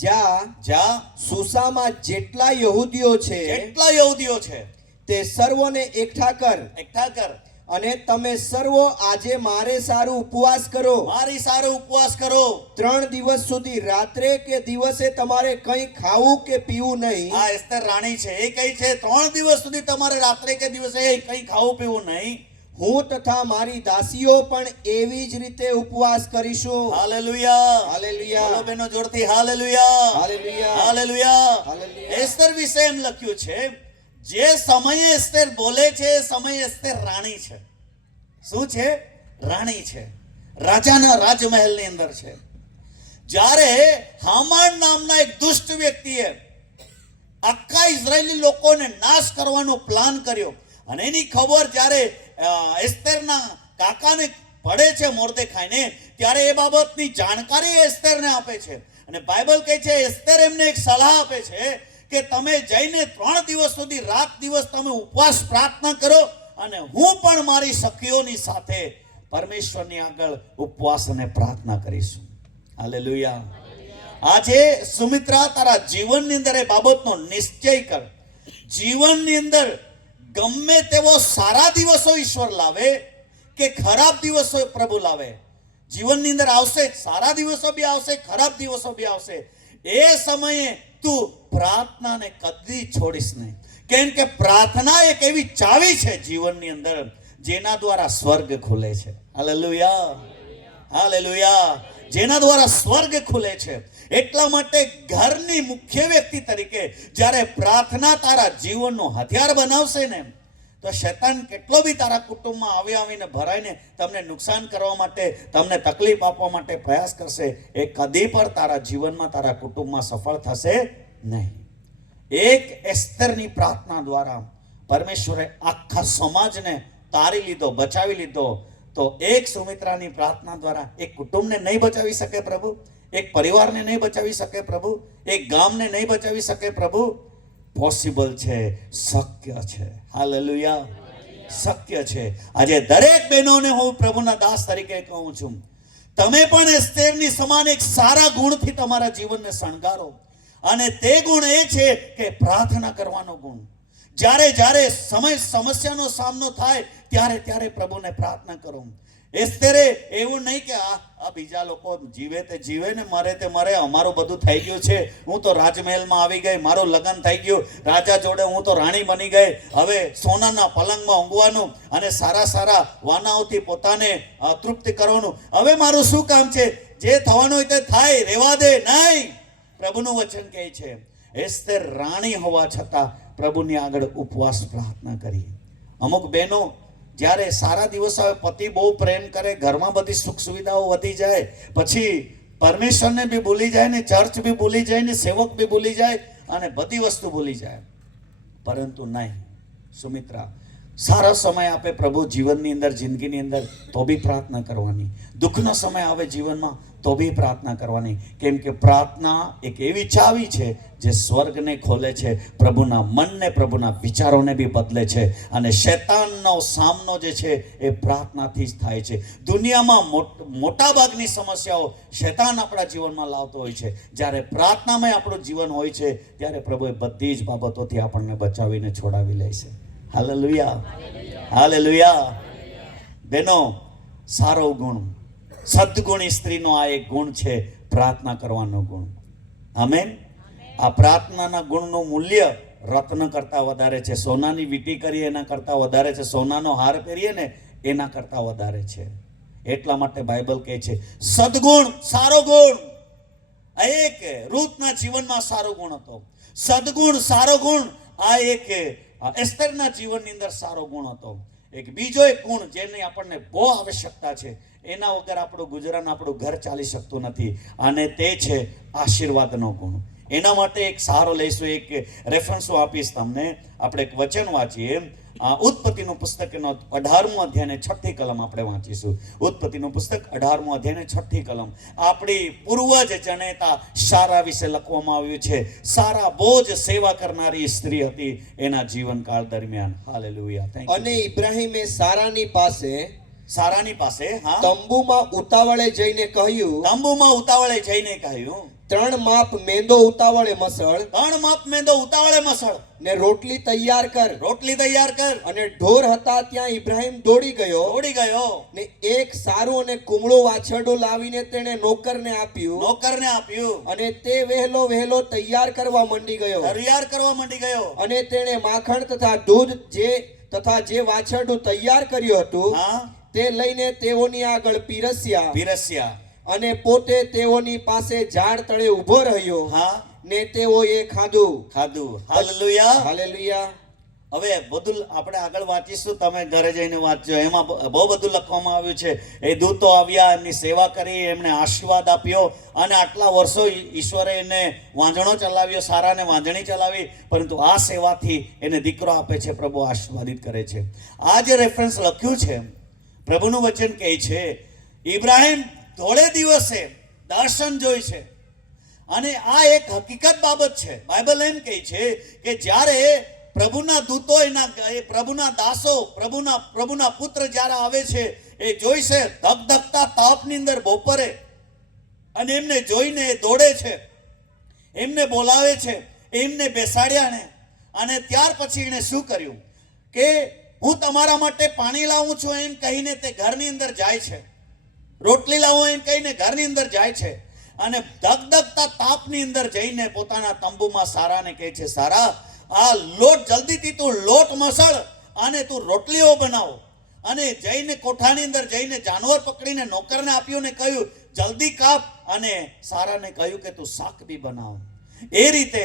જ્યાં સુસામાં જેટલા યહૂદીઓ છે જેટલા યહૂદીઓ છે તે સર્વોને એકઠા કર અને તમે સર્વો આજે મારે સારું ઉપવાસ કરો. મારી સારો ઉપવાસ કરો. 3 દિવસ સુધી રાત્રે કે દિવસે તમારે કંઈ ખાવું કે પીવું નહીં. આ એસ્તર રાણી છે, એ કહી છે 3 દિવસ સુધી તમારે રાત્રે કે દિવસે કંઈ ખાવું પીવું નહીં. હું તથા મારી દાસીઓ પણ એવી જ રીતે ઉપવાસ કરીશું. હાલેલુયા, હાલેલુયા, બોલો બહેનો જોરથી hallelujah, hallelujah, hallelujah. Hallelujah. Esther વિશે એમ લખ્યું છે, જે સમયે એસ્તર બોલે છે એ સમયે એસ્તર રાણી છે. શું છે? રાણી છે, રાજાના રાજમહેલની અંદર છે. જ્યારે હામાન નામના એક દુષ્ટ વ્યક્તિએ આખા ઇઝરાયેલી લોકોને નાશ કરવાનો પ્લાન કર્યો અને એની ખબર જ્યારે એસ્તરના કાકાને પડે છે મોર્દેખાઈને, ત્યારે એ બાબતની જાણકારી એસ્તરને આપે છે. અને બાઇબલ કહે છે એસ્તર એમને એક સલાહ આપે છે કે તમે જઈને 3 દિવસ સુધી રાત દિવસ તમે ઉપવાસ પ્રાર્થના કરો અને હું પણ મારી સખીઓની સાથે પરમેશ્વરની આગળ ઉપવાસ અને પ્રાર્થના કરીશું. હાલેલુયા. આજે સુમિત્રા, તારા જીવનની અંદર એ બાબતનો નિશ્ચય કર. જીવનની અંદર ગમે તેવો સારા દિવસો ઈશ્વર લાવે કે ખરાબ દિવસો પ્રભુ લાવે, જીવનની અંદર આવશે. સારા દિવસો બી આવશે, ખરાબ દિવસો બી આવશે. એ સમયે તું પ્રાર્થનાને કદી છોડીશ નહીં. કેમ કે પ્રાર્થના એક એવી ચાવી છે જીવનની અંદર જેના દ્વારા સ્વર્ગ ખુલે છે. Hallelujah, hallelujah. જેના દ્વારા સ્વર્ગ ખુલે છે. એટલા માટે ઘરની મુખ્ય વ્યક્તિ તરીકે જ્યારે પ્રાર્થના તારા જીવનનો હથિયાર બનાવશે ને, તો શૈતાન કેટલો બી તારા કુટુંબમાં આવીને ભરાઈને તમને નુકસાન કરવા માટે, તમને તકલીફ આપવા માટે પ્રયાસ કરશે, એ કદી પણ તારા જીવનમાં, તારા કુટુંબમાં સફળ થશે નહીં. એક એસ્તરની પ્રાર્થના દ્વારા પરમેશ્વરે આખા સમાજને તારી લીધો, બચાવી લીધો. તો એક સુમિત્રાની પ્રાર્થના દ્વારા એક કુટુંબને નહીં બચાવી શકે પ્રભુ, એક પરિવારને નહીં બચાવી શકે પ્રભુ, એક ગામને નહીં બચાવી શકે પ્રભુ. પોસિબલ છે, શક્ય છે. હાલેલુયા, શક્ય છે. આજે દરેક બહેનોને હું પ્રભુના દાસ તરીકે કહું છું, તમે પણ એસ્તરની સમાન એક સારા ગુણથી તમારા જીવનને શણગારો. અને તે ગુણ એ છે કે પ્રાર્થના કરવાનો ગુણ. જ્યારે જ્યારે સમસ્યાનો સામનો થાય ત્યારે પ્રભુને પ્રાર્થના કરો. એસ્તરે એવું નહીં કે આ બીજા લોકો જીવે તે જીવે ને મરે તે મરે, અમારું બધું થઈ ગયું છે, હું તો રાજમહેલમાં આવી ગઈ, મારું લગ્ન થઈ ગયું, રાજા જોડે હું તો રાણી બની ગઈ, હવે સોનાના પલંગમાં ઊંઘવાનું અને સારા સારા વાનાઓથી પોતાને તૃપ્તિ કરવાનું, હવે મારું શું કામ છે? જે થવાનું હોય તે થાય, રહેવા દે. નહીં, પ્રભુનું વચન કહે છે એસ્તર રાણી હોવા છતાં પ્રભુની આગળ ઉપવાસ પ્રાર્થના કરી. અમુક બહેનો જ્યારે સારા દિવસ આવે, પતિ બહુ પ્રેમ કરે, ઘરમાં બધી સુખ સુવિધાઓ વધી જાય, પછી પરમેશ્વરને બી ભૂલી જાય ને, ચર્ચ બી ભૂલી જાય ને, સેવક બી ભૂલી જાય અને બધી વસ્તુ ભૂલી જાય. પરંતુ નહીં સુમિત્રા, સારો સમય આપે પ્રભુ જીવનની અંદર, જિંદગીની અંદર, તો બી પ્રાર્થના કરવાની. દુઃખનો સમય આવે જીવનમાં તો બી પ્રાર્થના કરવાની. કેમ કે પ્રાર્થના એક એવી ચાવી છે જે સ્વર્ગને ખોલે છે, પ્રભુના મનને, પ્રભુના વિચારોને બી બદલે છે. અને શૈતાનનો સામનો જે છે એ પ્રાર્થનાથી જ થાય છે. દુનિયામાં મોટા ભાગની સમસ્યાઓ શૈતાન આપણા જીવનમાં લાવતો હોય છે. જ્યારે પ્રાર્થનામાં આપણું જીવન હોય છે ત્યારે પ્રભુ એ બધી જ બાબતોથી આપણને બચાવીને છોડાવી લે છે. Hallelujah, hallelujah. બેનો, સારો ગુણ, સદગુણી સ્ત્રીનો આ એક ગુણ છે, પ્રાર્થના કરવાનો ગુણ. આમેન. આ પ્રાર્થનાના ગુણનું મૂલ્ય રત્ન કરતા વધારે છે. સોનાની વીંટી કરીએ એના કરતા વધારે છે. સોનાનો હાર પહેરીએ ને એના કરતા વધારે છે. એટલા માટે બાઇબલ કહે છે સદગુણ, સારો ગુણ. એક રૂથના જીવનમાં સારો ગુણ હતો, સદગુણ, સારો ગુણ. આ એક એસ્તરના જીવનની અંદર સારો ગુણ હતો. એક બીજો એક ગુણ જેની આપણને બહુ આવશ્યકતા છે, એના વગર આપણું ગુજરાન, આપણું ઘર ચાલી શકતું નથી, અને તે છે આશીર્વાદનો ગુણ. એના માટે એક સહારો લઈશું, એક રેફરન્સ આપીશ તમને. આપણે એક વચન વાંચીએ. ઉત્પત્તિનું પુસ્તકનો 18મો અધ્યાય 6ઠી કલમ આપણે વાંચીશું. ઉત્પત્તિનું પુસ્તક 18મો અધ્યાય 6ઠી કલમ. આપણી પૂર્વજ જનેતા સારા વિશે લખવામાં આવ્યું છે. સારા બહુ જ સેવા કરનારી સ્ત્રી હતી એના જીવનકાળ દરમિયાન. હાલેલુયા. અને ઇબ્રાહીમે સારાની પાસે હા, તંબુમાં ઉતાવળે જઈને કહ્યું, 3 માપ મેંદો ઉતાવળે મસળ 3 માપ મેંદો ઉતાવળે મસળ ને રોટલી તૈયાર કર. રોટલી તૈયાર કર. અને ઢોર હતા ત્યાં ઇબ્રાહિમ દોડી ગયો ને એક સારું અને કુમળું વાછરડું લાવીને તેણે નોકરને આપ્યું અને તે વહેલો તૈયાર કરવા માંડી ગયો. અને તેણે માખણ તથા દૂધ જે વાછરડું તૈયાર કર્યું હતું તે લઈને તેઓની આગળ પીરસ્યા અને પોતે તેઓની પાસે ઝાડ તળે ઊભો રહ્યો ને તેઓએ ખાધું. હાલેલુયા. હવે બધું આપણે આગળ વાંચીશું, તમે ઘરે જઈને વાંચજો. એમાં બહુ બધું લખવામાં આવ્યું છે. એ દૂતો આવ્યા, એમની સેવા કરી, એમને આશીર્વાદ આપ્યો અને આટલા વર્ષો ઈશ્વરે એને વાંજણો ચલાવ્યો, સારાને વાંજણી ચલાવી, પરંતુ આ સેવાથી એને દીકરો આપે છે, પ્રભુ આશીર્વાદિત કરે છે. આ જે રેફરન્સ લખ્યું છે, પ્રભુનું વચન કહે છે ઇબ્રાહિમ થોડે દિવસે દર્શન જોઈ છે. અને આ એક હકીકત બાબત છે. બાઇબલ એમ કહે છે કે જ્યારે પ્રભુના દૂતો પ્રભુના દાસો પ્રભુના પુત્ર જ્યારે આવે છે, એ જોઈશે ધગધગતા તાપની અંદર બપોરે, અને એમને જોઈને એ દોડે છે, એમને બોલાવે છે, એમને બેસાડ્યા ને, અને ત્યાર પછી એને શું કર્યું કે હું તમારા માટે પાણી લાવું છું એમ કહીને તે ઘરની અંદર જાય છે. રોટલી લાવો એમ કહીને ઘરની અંદર જાય છે, અને ધગધગતા તાપની અંદર જઈને પોતાના તંબુમાં સારાને કહે છે, સારા, આ લોટ જલ્દીથી તું લોટ મસળ અને તું રોટલીઓ બનાવો. અને જઈને કોઠાની અંદર જઈને જાનવર પકડીને નોકરને આપ્યું ને કહ્યું જલ્દી કાપ, અને સારાને કહ્યું કે તું શાક બી બનાવ. એ રીતે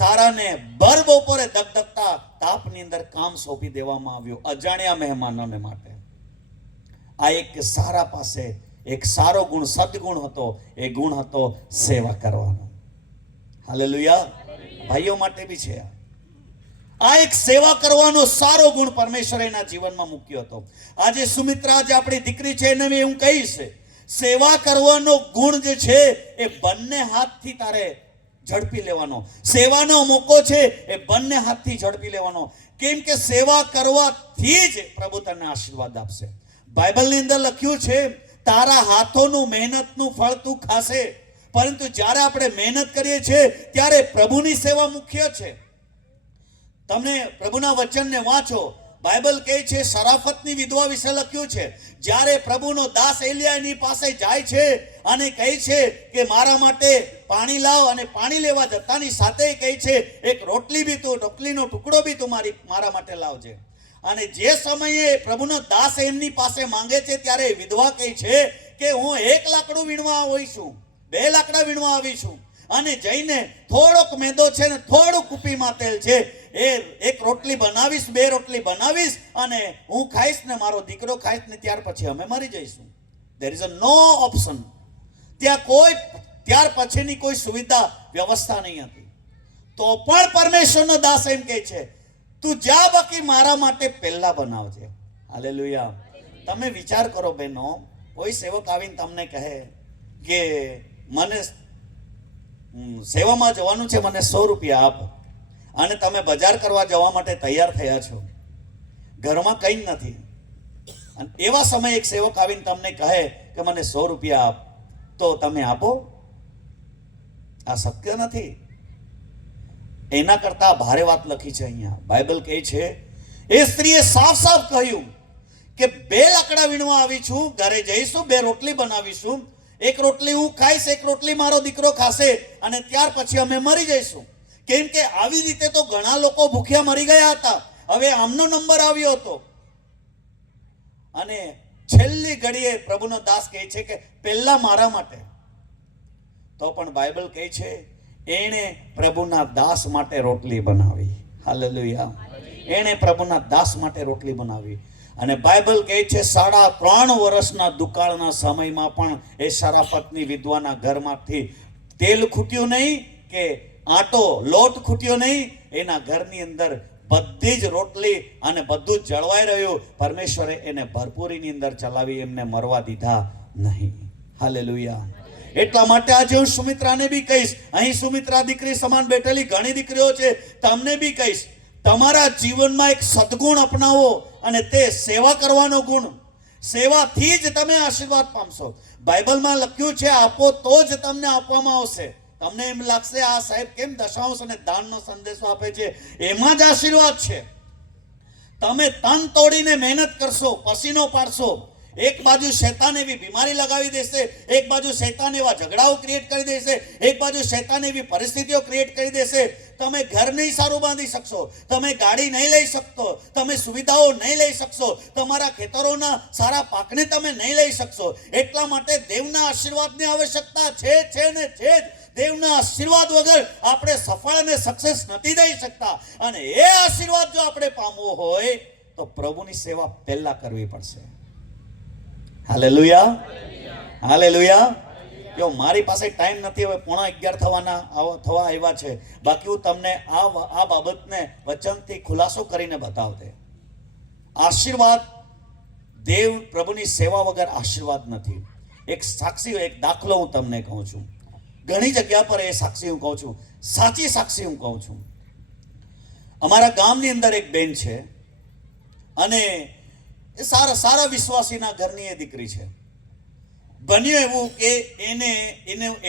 સારાને ભર બપોરે ધગધગતા તાપની અંદર કામ સોંપી દેવામાં આવ્યું અજાણ્યા મહેમાનોને માટે. આ એક સારા પાસે એક સારો ગુણ, સદગુણ હતો. એ ગુણ હતો સેવા કરવાનો. હાલેલુયા. ભાઈઓ માટે બી છે આ એક સેવા કરવાનો સારો ગુણ પરમેશ્વરે એના જીવનમાં મૂક્યો હતો. આજે સુમિત્રા, જે આપણી દીકરી છે, એને હું કહીશ, સેવા કરવાનો ગુણ જે છે એ બંને હાથથી તારે ઝડપી લેવાનો. સેવાનો મોકો છે એ બંને હાથથી ઝડપી લેવાનો. કેમ કે સેવા કરવાથી જ પ્રભુ તને આશીર્વાદ આપશે. બાઇબલની અંદર લખ્યું છે તારા હાથોનું મહેનતનું ફળ તું ખાશે. પરંતુ જ્યારે આપણે મહેનત કરીએ છીએ ત્યારે પ્રભુની સેવા મુખ્ય છે. તમને પ્રભુના વચનને વાંચો. બાઇબલ કહે છે સરાફતની વિધવા વિશે લખ્યું છે, જ્યારે પ્રભુનો દાસ એલિયા એની પાસે જાય છે અને કહે છે કે મારા માટે પાણી લાવ, અને પાણી લેવા જતાની સાથે કહે છે એક રોટલીનો ટુકડો બી તું મારા માટે લાવજે. અને જે સમયે પ્રભુનો દાસ એમની પાસે માંગે છે ત્યારે વિધવા કહે છે કે હું 1 લાકડું વીણવા આવી છું, 2 લાકડા વીણવા આવી છું, અને જઈને થોડોક મેંદો છે ને થોડું કુપીમાં તેલ છે, એ 1 રોટલી બનાવીશ, 2 રોટલી બનાવીશ, અને હું ખાઈશ ને મારો દીકરો ખાઈશ ને ત્યાર પછી અમે મરી જઈશું. there is a no option. ત્યાર પછીની કોઈ સુવિધા વ્યવસ્થા નહીં હતી. તો પણ પરમેશ્વરનો દાસ એમ કહે છે તું જા, બાકી મારા માટે પહેલા બનાવજે. હાલેલુયા. તમે વિચાર કરો બહેનો, કોઈ સેવક આવીને તમને કહે કે મને સેવામાં જવાનું છે, મને 100 રૂપિયા આપ, અને તમે બજાર કરવા જવા માટે તૈયાર થયા છો, ઘરમાં કંઈ નથી, અને એવા સમયે એક સેવક આવીને તમને કહે કે મને 100 રૂપિયા આપ, તો તમે આપો? આ શક્ય નથી. એના કરતા ભારે વાત લખી છે અહીંયા. બાઇબલ કહે છે એ સ્ત્રીએ સાફ સાફ કહ્યું કે 2 લાકડા વીણવા આવી છું, ઘરે જઈશું, 2 રોટલી બનાવીશું, 1 રોટલી હું ખાઈશ, 1 રોટલી મારો દીકરો ખાશે, અને ત્યાર પછી અમે મરી જઈશું. કેમ કે આવી રીતે તો ઘણા લોકો ભૂખ્યા મરી ગયા હતા. હવે આમનો નંબર આવ્યો હતો, અને છેલ્લી ઘડીએ પ્રભુનો દાસ કહે છે કે પહેલા મારા માટે. તો પણ બાઇબલ કહે છે એણે પ્રભુના દાસ માટે રોટલી બનાવી. હાલેલુયા. એણે પ્રભુના દાસ માટે રોટલી બનાવી. અને બાઇબલ કહે છે 3.5 વર્ષના દુકાળના સમયમાં પણ એ સરાફતની વિધવાના ઘરમાંથી તેલ ખૂટ્યું નહીં કે લોટ ખૂટ્યો નહીં. એના ઘરની અંદર બધી જ રોટલી અને બધું જ જળવાઈ રહ્યું. પરમેશ્વરે એને ભરપૂરીની અંદર ચલાવી, એમને મરવા દીધા નહીં. હાલેલુયા. એટલા માટે આજે હું સુમિત્રાને બી કહીશ, અહીં સુમિત્રા દીકરી સમાન બેઠેલી ઘણી દીકરીઓ છે, તમને બી કહીશ, તમારા જીવનમાં એક સદગુણ અપનાવો, અને તે સેવા કરવાનો ગુણ. સેવાથી જ તમે આશીર્વાદ પામશો. બાઇબલમાં લખ્યું છે આપો તો જ તમને આપવામાં આવશે. તમને એમ લાગશે આ સાહેબ કેમ દશાંશ અને દાનનો સંદેશો આપે છે, એમાં જ આશીર્વાદ છે. તમે તન તોડીને મહેનત કરશો, પસીનો પાડશો, એક બાજુ શૈતાન એવી બીમારી લગાવી દેશે, એક બાજુ શૈતાન એવા ઝઘડાઓ ક્રિએટ કરી દેશે, એક બાજુ શૈતાન એવી પરિસ્થિતિઓ ક્રિએટ કરી દેશે. તમે ઘર નહીં સારું બાંધી શકશો, તમે ગાડી નહીં લઈ શકશો, તમે સુવિધાઓ નહીં લઈ શકશો, તમારા ખેતરોના સારા પાકને તમે નહીં લઈ શકશો. એટલા માટે દેવના આશીર્વાદની આવશ્યકતા છે ને છે જ. દેવના આશીર્વાદ વગર આપણે સફળ અને સક્સેસ નથી થઈ શકતા. અને એ આશીર્વાદ જો આપણે પામવો હોય તો પ્રભુની સેવા પહેલા કરવી પડશે. Hallelujah, hallelujah. જો મારી પાસે ટાઈમ નથી, હવે 11:15 થવા આવ્યા છે. બાકી હું તમને આ બાબતને વચનથી ખુલાસો કરીને બતાવતે. આશીર્વાદ, દેવ પ્રભુની સેવા વગર આશીર્વાદ નથી. એક સાક્ષી, એક દાખલો હું તમને કહું છું. ઘણી જગ્યા પર એ સાક્ષી હું કહું છું, સાચી સાક્ષી હું કહું છું. અમારા ગામની અંદર એક બેન છે અને એ સારા વિશ્વાસીના ઘરની એ દીકરી છે. બન્યું એવું કે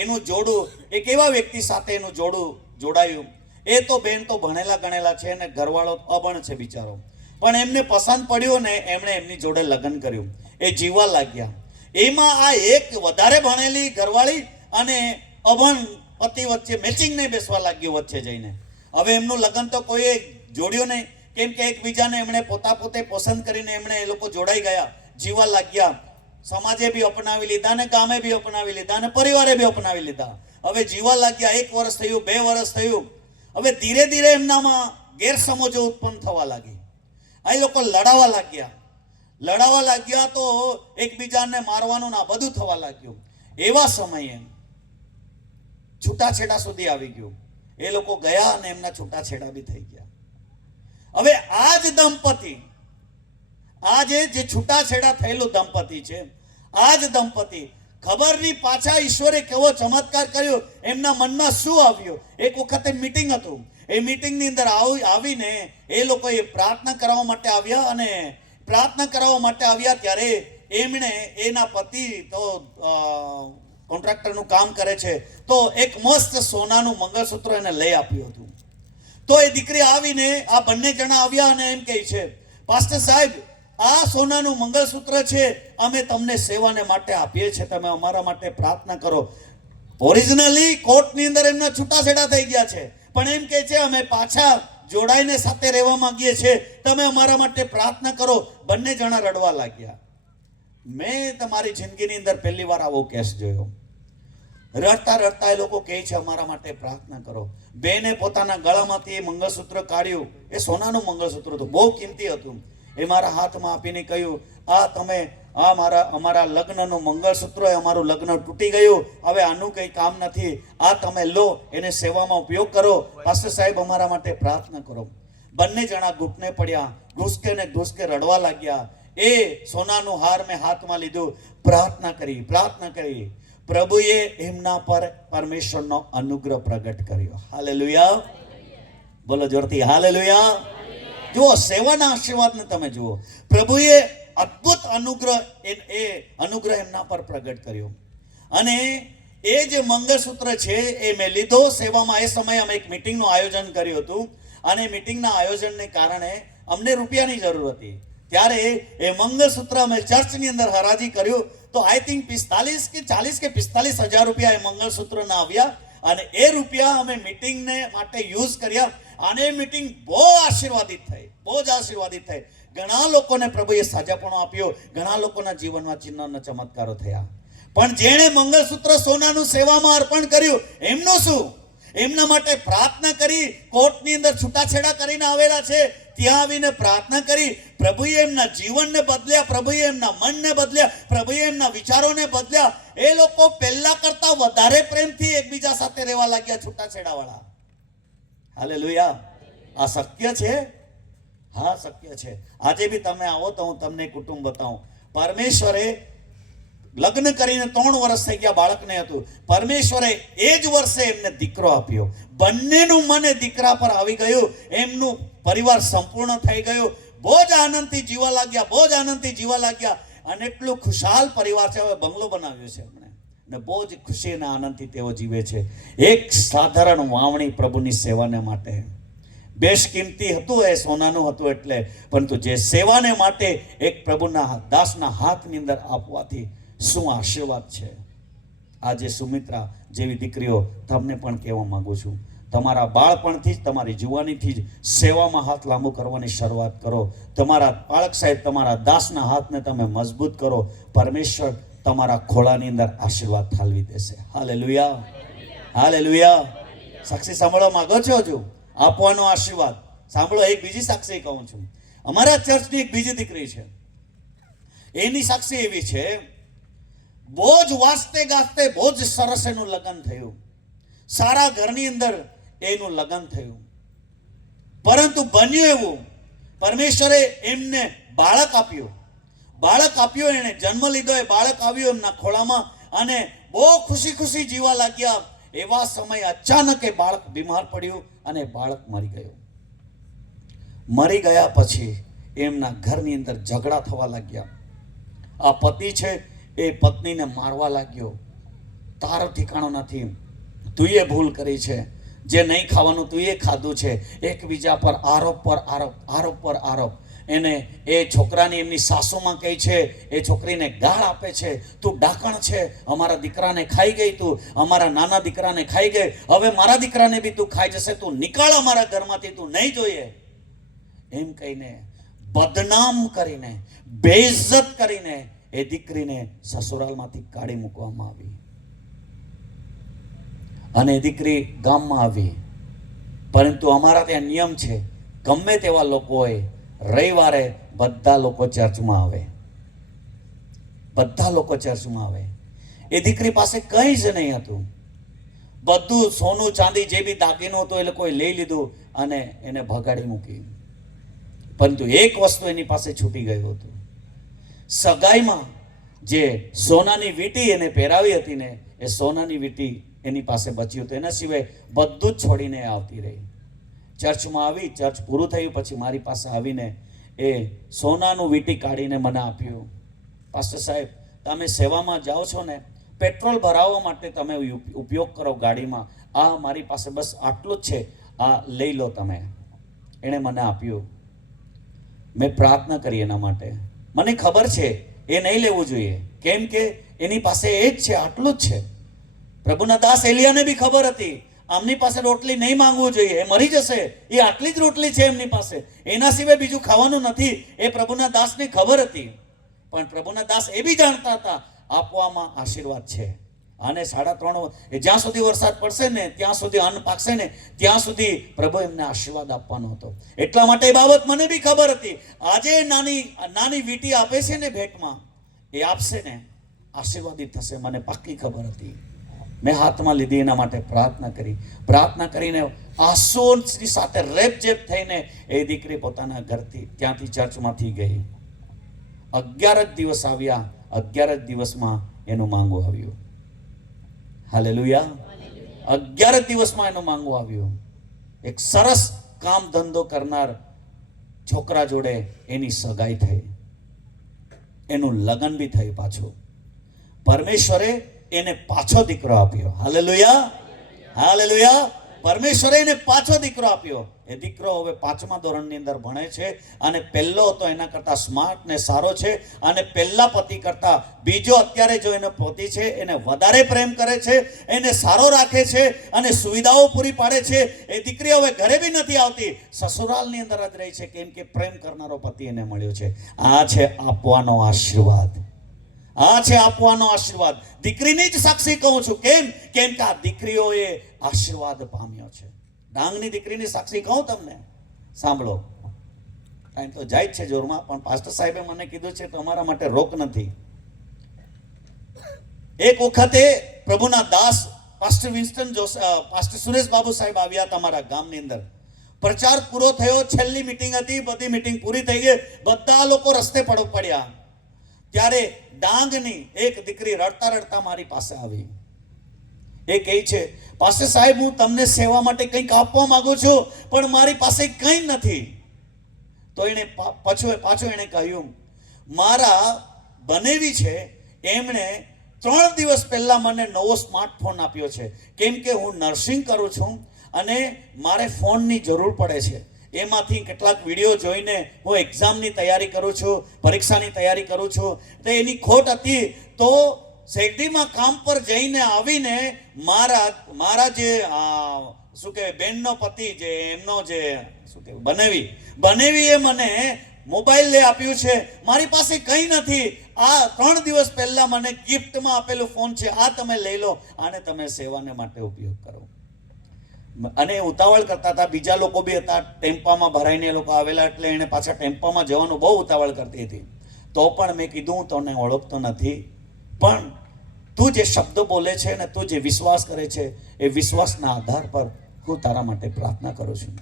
એનું જોડું એક એવા વ્યક્તિ સાથે એનું જોડું જોડાયું. એ તો બેન તો ભણેલા ગણેલા છે અને ઘરવાળો અભણ છે બિચારો, પણ એમને પસંદ પડ્યું ને એમણે એમની જોડે લગ્ન કર્યું. એ જીવવા લાગ્યા. એમાં આ એક વધારે ભણેલી ઘરવાળી અને અભણ પતિ વચ્ચે મેચિંગ નહીં બેસવા લાગ્યું વચ્ચે જઈને. હવે એમનું લગ્ન તો કોઈએ જોડ્યું નહીં, કેમ કે એકબીજાને એમણે પોતે પસંદ કરીને એમણે એ લોકો જોડાઈ ગયા, જીવવા લાગ્યા. સમાજે બી અપનાવી લીધા ને ગામે બી અપનાવી લીધા અને પરિવારે બી અપનાવી લીધા. હવે જીવવા લાગ્યા. 1 વર્ષ થયું, 2 વર્ષ થયું. હવે ધીરે ધીરે એમનામાં ગેરસમજો ઉત્પન્ન થવા લાગી. આ લોકો લડાવા લાગ્યા તો એકબીજાને મારવાનું ના બધું થવા લાગ્યું. એવા સમયે છૂટાછેડા સુધી આવી ગયું. એ લોકો ગયા અને એમના છૂટાછેડા બી થઈ ગયા. હવે આ જ દંપતી, આ જે છૂટાછેડા થયેલું દંપતી છે, આ જ દંપતી ખબર નહીં પાછા ઈશ્વરે કેવો ચમત્કાર કર્યો, એમના મનમાં શું આવ્યું. એક વખતે મીટિંગ હતું. એ મીટિંગની અંદર આવીને એ લોકો એ પ્રાર્થના કરવા માટે આવ્યા અને પ્રાર્થના કરવા માટે આવ્યા ત્યારે એમણે, એના પતિ તો કોન્ટ્રાક્ટરનું કામ કરે છે, તો એક મસ્ત સોનાનું મંગળસૂત્ર એને લઈ આપ્યું હતું. તો એ દીકરી આવીને આ બંને જણા આવ્યા અને એમ કહે છે, પાસ્ટર સાહેબ, આ સોનાનું મંગળસૂત્ર છે, અમે તમને સેવાને માટે આપીએ છીએ, તમે અમારા માટે પ્રાર્થના કરો. ઓરિજિનલી કોર્ટની અંદર એમના છૂટાછેડા થઈ ગયા છે, પણ એમ કહે છે અમે પાછા જોડાઈને સાથે રહેવા માંગીએ છીએ, તમે અમારા માટે પ્રાર્થના કરો. બંને જણા રડવા લાગ્યા. મેં તમારી જિંદગીની અંદર પહેલી વાર આવો કેસ જોયો. રડતા એ લોકો કહે છે અમારા માટે પ્રાર્થના કરો. બેને પોતાના ગળામાંથી મંગળસૂત્ર કાઢ્યું. એ સોનાનું મંગળસૂત્ર હતું, બહુ કિંમતી હતું. એ મારા હાથમાં આપીને કહ્યું, અમારા લગ્નનું મંગળસૂત્ર, અમારું લગ્ન તૂટી ગયું, હવે આનું કંઈ કામ નથી, આ તમે લો, એને સેવામાં ઉપયોગ કરો. પાસ્ટર સાહેબ અમારા માટે પ્રાર્થના કરો. બંને જણા ઘૂંટને પડ્યા, ઘૂસકે રડવા લાગ્યા. એ સોનાનું હાર મેં હાથમાં લીધું, પ્રાર્થના કરી. પ્રભુએ એમના પર પરમેશ્વરનો અનુગ્રહ પ્રગટ કર્યો. હાલેલુયા, બોલો જોરથી હાલેલુયા. જુઓ, સેવાના આશીર્વાદને તમે જુઓ. પ્રભુએ અદ્ભુત અનુગ્રહ એમના પર પ્રગટ કર્યો. અને એ જે મંગળસૂત્ર છે એ મેં લીધો સેવામાં. એ સમયે અમે એક મીટિંગનું આયોજન કર્યું હતું અને મીટિંગના આયોજનને કારણે અમને રૂપિયાની જરૂર હતી. ત્યારે એ મંગળસૂત્ર અમે ચર્ચની અંદર હરાજી કર્યું તો આઈ થિંક 40 કે 45 હજાર રૂપિયા એ મંગળસૂત્રના આવ્યા અને એ રૂપિયા અમે મીટિંગને માટે યુઝ કર્યા. અને મીટિંગ બહુ જ આશીર્વાદિત થઈ. ઘણા લોકોને પ્રભુએ સાજાપણું આપ્યો, ઘણા લોકોના જીવનમાં ચિહ્નોના ચમત્કારો થયા. પણ જેણે મંગળસૂત્ર સોનાનું સેવામાં અર્પણ કર્યું, એમનું શું? એમના માટે પ્રાર્થના કરી. કોર્ટની અંદર છૂટાછેડા કરીને આવેલા છે, ત્યાં આવીને પ્રાર્થના કરી. પ્રભુએ એમના જીવનને બદલ્યા, પ્રભુએ એમના મનને બદલ્યા, પ્રભુએ એમના વિચારોને બદલ્યા. એ લોકો પહેલા કરતા વધારે પ્રેમથી એકબીજા સાથે રહેવા લાગ્યા, છૂટાછેડાવાળા. હાલેલુયા. આ શક્ય છે? હા, શક્ય છે. આજે બી તમે આવો તો હું તમને કુટુંબ બતાવું. પરમેશ્વરે લગ્ન કરીને 3 વર્ષ થઈ ગયા, બાળકને હતું. પરમેશ્વરે એ જ વર્ષે એમને દીકરો આપ્યો. બંનેનું મન દીકરા પર આવી ગયું. એમનું પરિવાર સંપૂર્ણ થઈ ગયું. બહુ જ આનંદથી જીવવા લાગ્યા. અને એટલું ખુશાલ પરિવાર છે. હવે બંગલો બનાવ્યો છે એમણે. ને બહુ જ ખુશી અને આનંદથી તેઓ જીવે છે. એક સાધારણ વાવણી પ્રભુની સેવાને માટે, બેશકિંમતી હતું, એ સોનાનું હતું એટલે, પરંતુ જે સેવાને માટે એક પ્રભુના દાસના હાથની અંદર આપવાથી શું આશીર્વાદ છે. આજે સુમિત્રા જેવી દીકરીઓ તમને પણ કહેવા માંગુ છું, તમારા બાળપણથી જ, તમારી જુવાનીથી જ સેવામાં હાથ લાંબુ કરવાની શરૂઆત કરો. તમારા બાળક સાહેબ, તમારા દાસના હાથને તમે મજબૂત કરો. પરમેશ્વર તમારા ખોળાની અંદર આશીર્વાદ ઠાલવી દેશે. Hallelujah, hallelujah. સાક્ષી સાંભળવા માંગો છો? હજુ આપવાનો આશીર્વાદ સાંભળો. એક બીજી સાક્ષી કહું છું. અમારા ચર્ચની એક બીજી દીકરી છે. એની સાક્ષી એવી છે, બહુ જ વાસ્તે ગાસ્તે બહુ જ સરસ એનું લગ્ન થયું, સારા ઘરની અંદર એનું લગ્ન થયું. પરંતુ બન્યું એવું, પરમેશ્વરે એમને બાળક આપ્યું, એને જન્મ લીધો, એ બાળક આવ્યું એમના ખોળામાં, અને બહુ ખુશી ખુશી જીવા લાગ્યા. એવા સમય અચાનક એ બાળક બીમાર પડ્યું અને બાળક મરી ગયું. મરી ગયા પછી એમના ઘરની અંદર ઝઘડા થવા લાગ્યા. આ પતિ છે એ પત્નીને મારવા લાગ્યો. તારો ઠેકાણો નથી, તું એ ભૂલ કરી છે, જે નહીં ખાવાનું તું એ ખાધું છે. એકબીજા પર આરોપ પર આરોપ, આરોપ પર આરોપ. એને એ છોકરાની એમની સાસુમાં કહે છે, એ છોકરીને ગાળ આપે છે, તું ડાકણ છે, અમારા દીકરાને ખાઈ ગઈ, તું અમારા નાના દીકરાને ખાઈ ગઈ, હવે મારા દીકરાને બી તું ખાઈ જશે, તું નીકાળ અમારા ઘરમાંથી, તું નહીં જોઈએ. એમ કહીને બદનામ કરીને, બેઇજ્જત કરીને એ દીકરીને સસુરાલમાંથી કાઢી મૂકવામાં આવી. અને એ દીકરી ગામમાં આવી. પરંતુ અમારા ત્યાં નિયમ છે, ગમે તેવા લોકો હોય, રવિવારે બધા લોકો ચર્ચમાં આવે, બધા લોકો ચર્ચમાં આવે. એ દીકરી પાસે કંઈ જ નહીં હતું. બધું સોનું ચાંદી જે બી દાગીનું હતું એ લોકોએ લઈ લીધું અને એને ભગાડી મૂકી. પરંતુ એક વસ્તુ એની પાસે છૂટી ગયું હતું. સગાઈમાં જે સોનાની વીંટી એને પહેરાવી હતી ને, એ સોનાની વીંટી એની પાસે બચ્યું હતું. એના સિવાય બધું જ છોડીને આવતી રહી. ચર્ચમાં આવી, ચર્ચ પૂરું થયું પછી મારી પાસે આવીને એ સોનાનું વીંટી કાઢીને મને આપ્યું. પાસ્ટર સાહેબ, તમે સેવામાં જાઓ છો ને, પેટ્રોલ ભરાવવા માટે તમે ઉપયોગ કરો ગાડીમાં, આ મારી પાસે બસ આટલું જ છે, આ લઈ લો તમે. એણે મને આપ્યું. મેં પ્રાર્થના કરી એના માટે. મને ખબર છે એ નહીં લેવું જોઈએ, કેમ કે એની પાસે એ જ છે, આટલું જ છે. પ્રભુના દાસ એલિયાને બી ખબર હતી, આમની પાસે રોટલી નહીં માંગવું જોઈએ, એ મરી જશે, એ આટલી જ રોટલી છે એમની પાસે, એના સિવાય બીજું ખાવાનું નથી. એ પ્રભુના દાસને ખબર હતી. પણ પ્રભુના દાસ એ બી જાણતા હતા આપવામાં આશીર્વાદ છે. અને 3.5 જ્યાં સુધી વરસાદ પડશે ને, ત્યાં સુધી અન્ન પાકશે ને, ત્યાં સુધી પ્રભુ એમને આશીર્વાદ આપવાનો હતો. એટલા માટે એ બાબત મને બી ખબર હતી. આજે નાની વીંટી આપે છે ને ભેટમાં, એ આપશે ને આશીર્વાદિત થશે, મને પાક્કી ખબર હતી. મેં હાથમાં લીધી, એના માટે પ્રાર્થના કરીને આંસુઓની સાથે રેપઝેપ થઈને એ દીકરી પોતાના ઘરથી, ત્યાંથી ચર્ચમાંથી ગઈ. 11 જ દિવસ આવ્યા, 11 જ દિવસમાં એનું માંગવું આવ્યું. હાલેલુયા. 11 દિવસમાં એનું માંગવું આવ્યું. એક સરસ કામ ધંધો કરનાર છોકરા જોડે એની સગાઈ થઈ, એનું લગ્ન બી થયું પાછું. પરમેશ્વરે એને પાછો દીકરો આપ્યો. Hallelujah, hallelujah. પરમેશ્વરે એને પાછો દીકરો આપ્યો. એ દીકરો હવે 5મા ધોરણની અંદર ભણે છે, અને પહેલો હતો એના કરતા સ્માર્ટ ને સારો છે, અને પહેલા પતિ કરતા બીજો અત્યારે જો એનો પતિ છે એને વધારે પ્રેમ કરે છે, એને સારો રાખે છે અને સુવિધાઓ પૂરી પાડે છે. એ દીકરી હવે ઘરે બી નથી આવતી, સસુરાલની અંદર જ રહી છે, કેમ કે પ્રેમ કરનારો પતિ એને મળ્યો છે. આ છે આપવાનો આશીર્વાદ. આ છે આપવાનો આશીર્વાદ. દીકરીની જ સાક્ષી કહું છું. કેમ કે આ દીકરીઓએ આશીર્વાદ પામ્યો છે. ડાંગની દીકરીની સાક્ષી કહું તમને, સાંભળો. ટાઈમ તો જાય જ છે જોરમાં, પણ પાસ્ટર સાહેબે મને કીધું છે તમારા માટે રોક નથી. એક વખતે પ્રભુના દાસ pastor Winston pastor Suresh Babu સાહેબ આવ્યા તમારા ગામની અંદર. પ્રચાર પૂરો થયો, છેલ્લી મીટિંગ હતી, બધી મીટિંગ પૂરી થઈ ગઈ, બધા લોકો રસ્તે પડ્યા. ત્યારે ડાંગની એક દીકરી રડતા રડતા મારી પાસે આવી. એ કહે છે, પાસ્ટર સાહેબ, હું તમને સેવા માટે કંઈક આપવા માંગુ છું, પણ મારી પાસે કંઈ નથી. તો એને પાછો એણે કહ્યું, મારા બનેવી છે, એમણે 3 દિવસ પહેલા મને નવો સ્માર્ટફોન આપ્યો છે. કેમ કે હું નર્સિંગ કરું છું અને મારે ફોનની જરૂર પડે છે. એમાંથી કેટલાક વિડીયો જોઈને હું એક્ઝામની તૈયારી કરું છું, પરીક્ષાની તૈયારી કરું છું. તો એની ખોટ હતી. તો શેરડીમાં કામ પર જઈને આવીને મારા જે શું કહેવાય બેનનો પતિ, જે એમનો જે શું કહેવાય બનેવીએ મને મોબાઈલ લઈ આપ્યું છે. મારી પાસે કંઈ નથી. આ 3 દિવસ પહેલા મને ગિફ્ટમાં આપેલું ફોન છે, આ તમે લઈ લો, આને તમે સેવાને માટે ઉપયોગ કરો. અને ઉતાવળ કરતા હતા. બીજા લોકો બી હતા, ટેમ્પામાં ભરાઈને એ લોકો આવેલા, એટલે એને પાછા ટેમ્પામાં જવાનું બહુ ઉતાવળ કરતી હતી. તો પણ મેં કીધું હું તને ઓળખતો નથી, પણ તું જે શબ્દો બોલે છે ને તું જે વિશ્વાસ કરે છે એ વિશ્વાસના આધાર પર હું તારા માટે પ્રાર્થના કરું છું.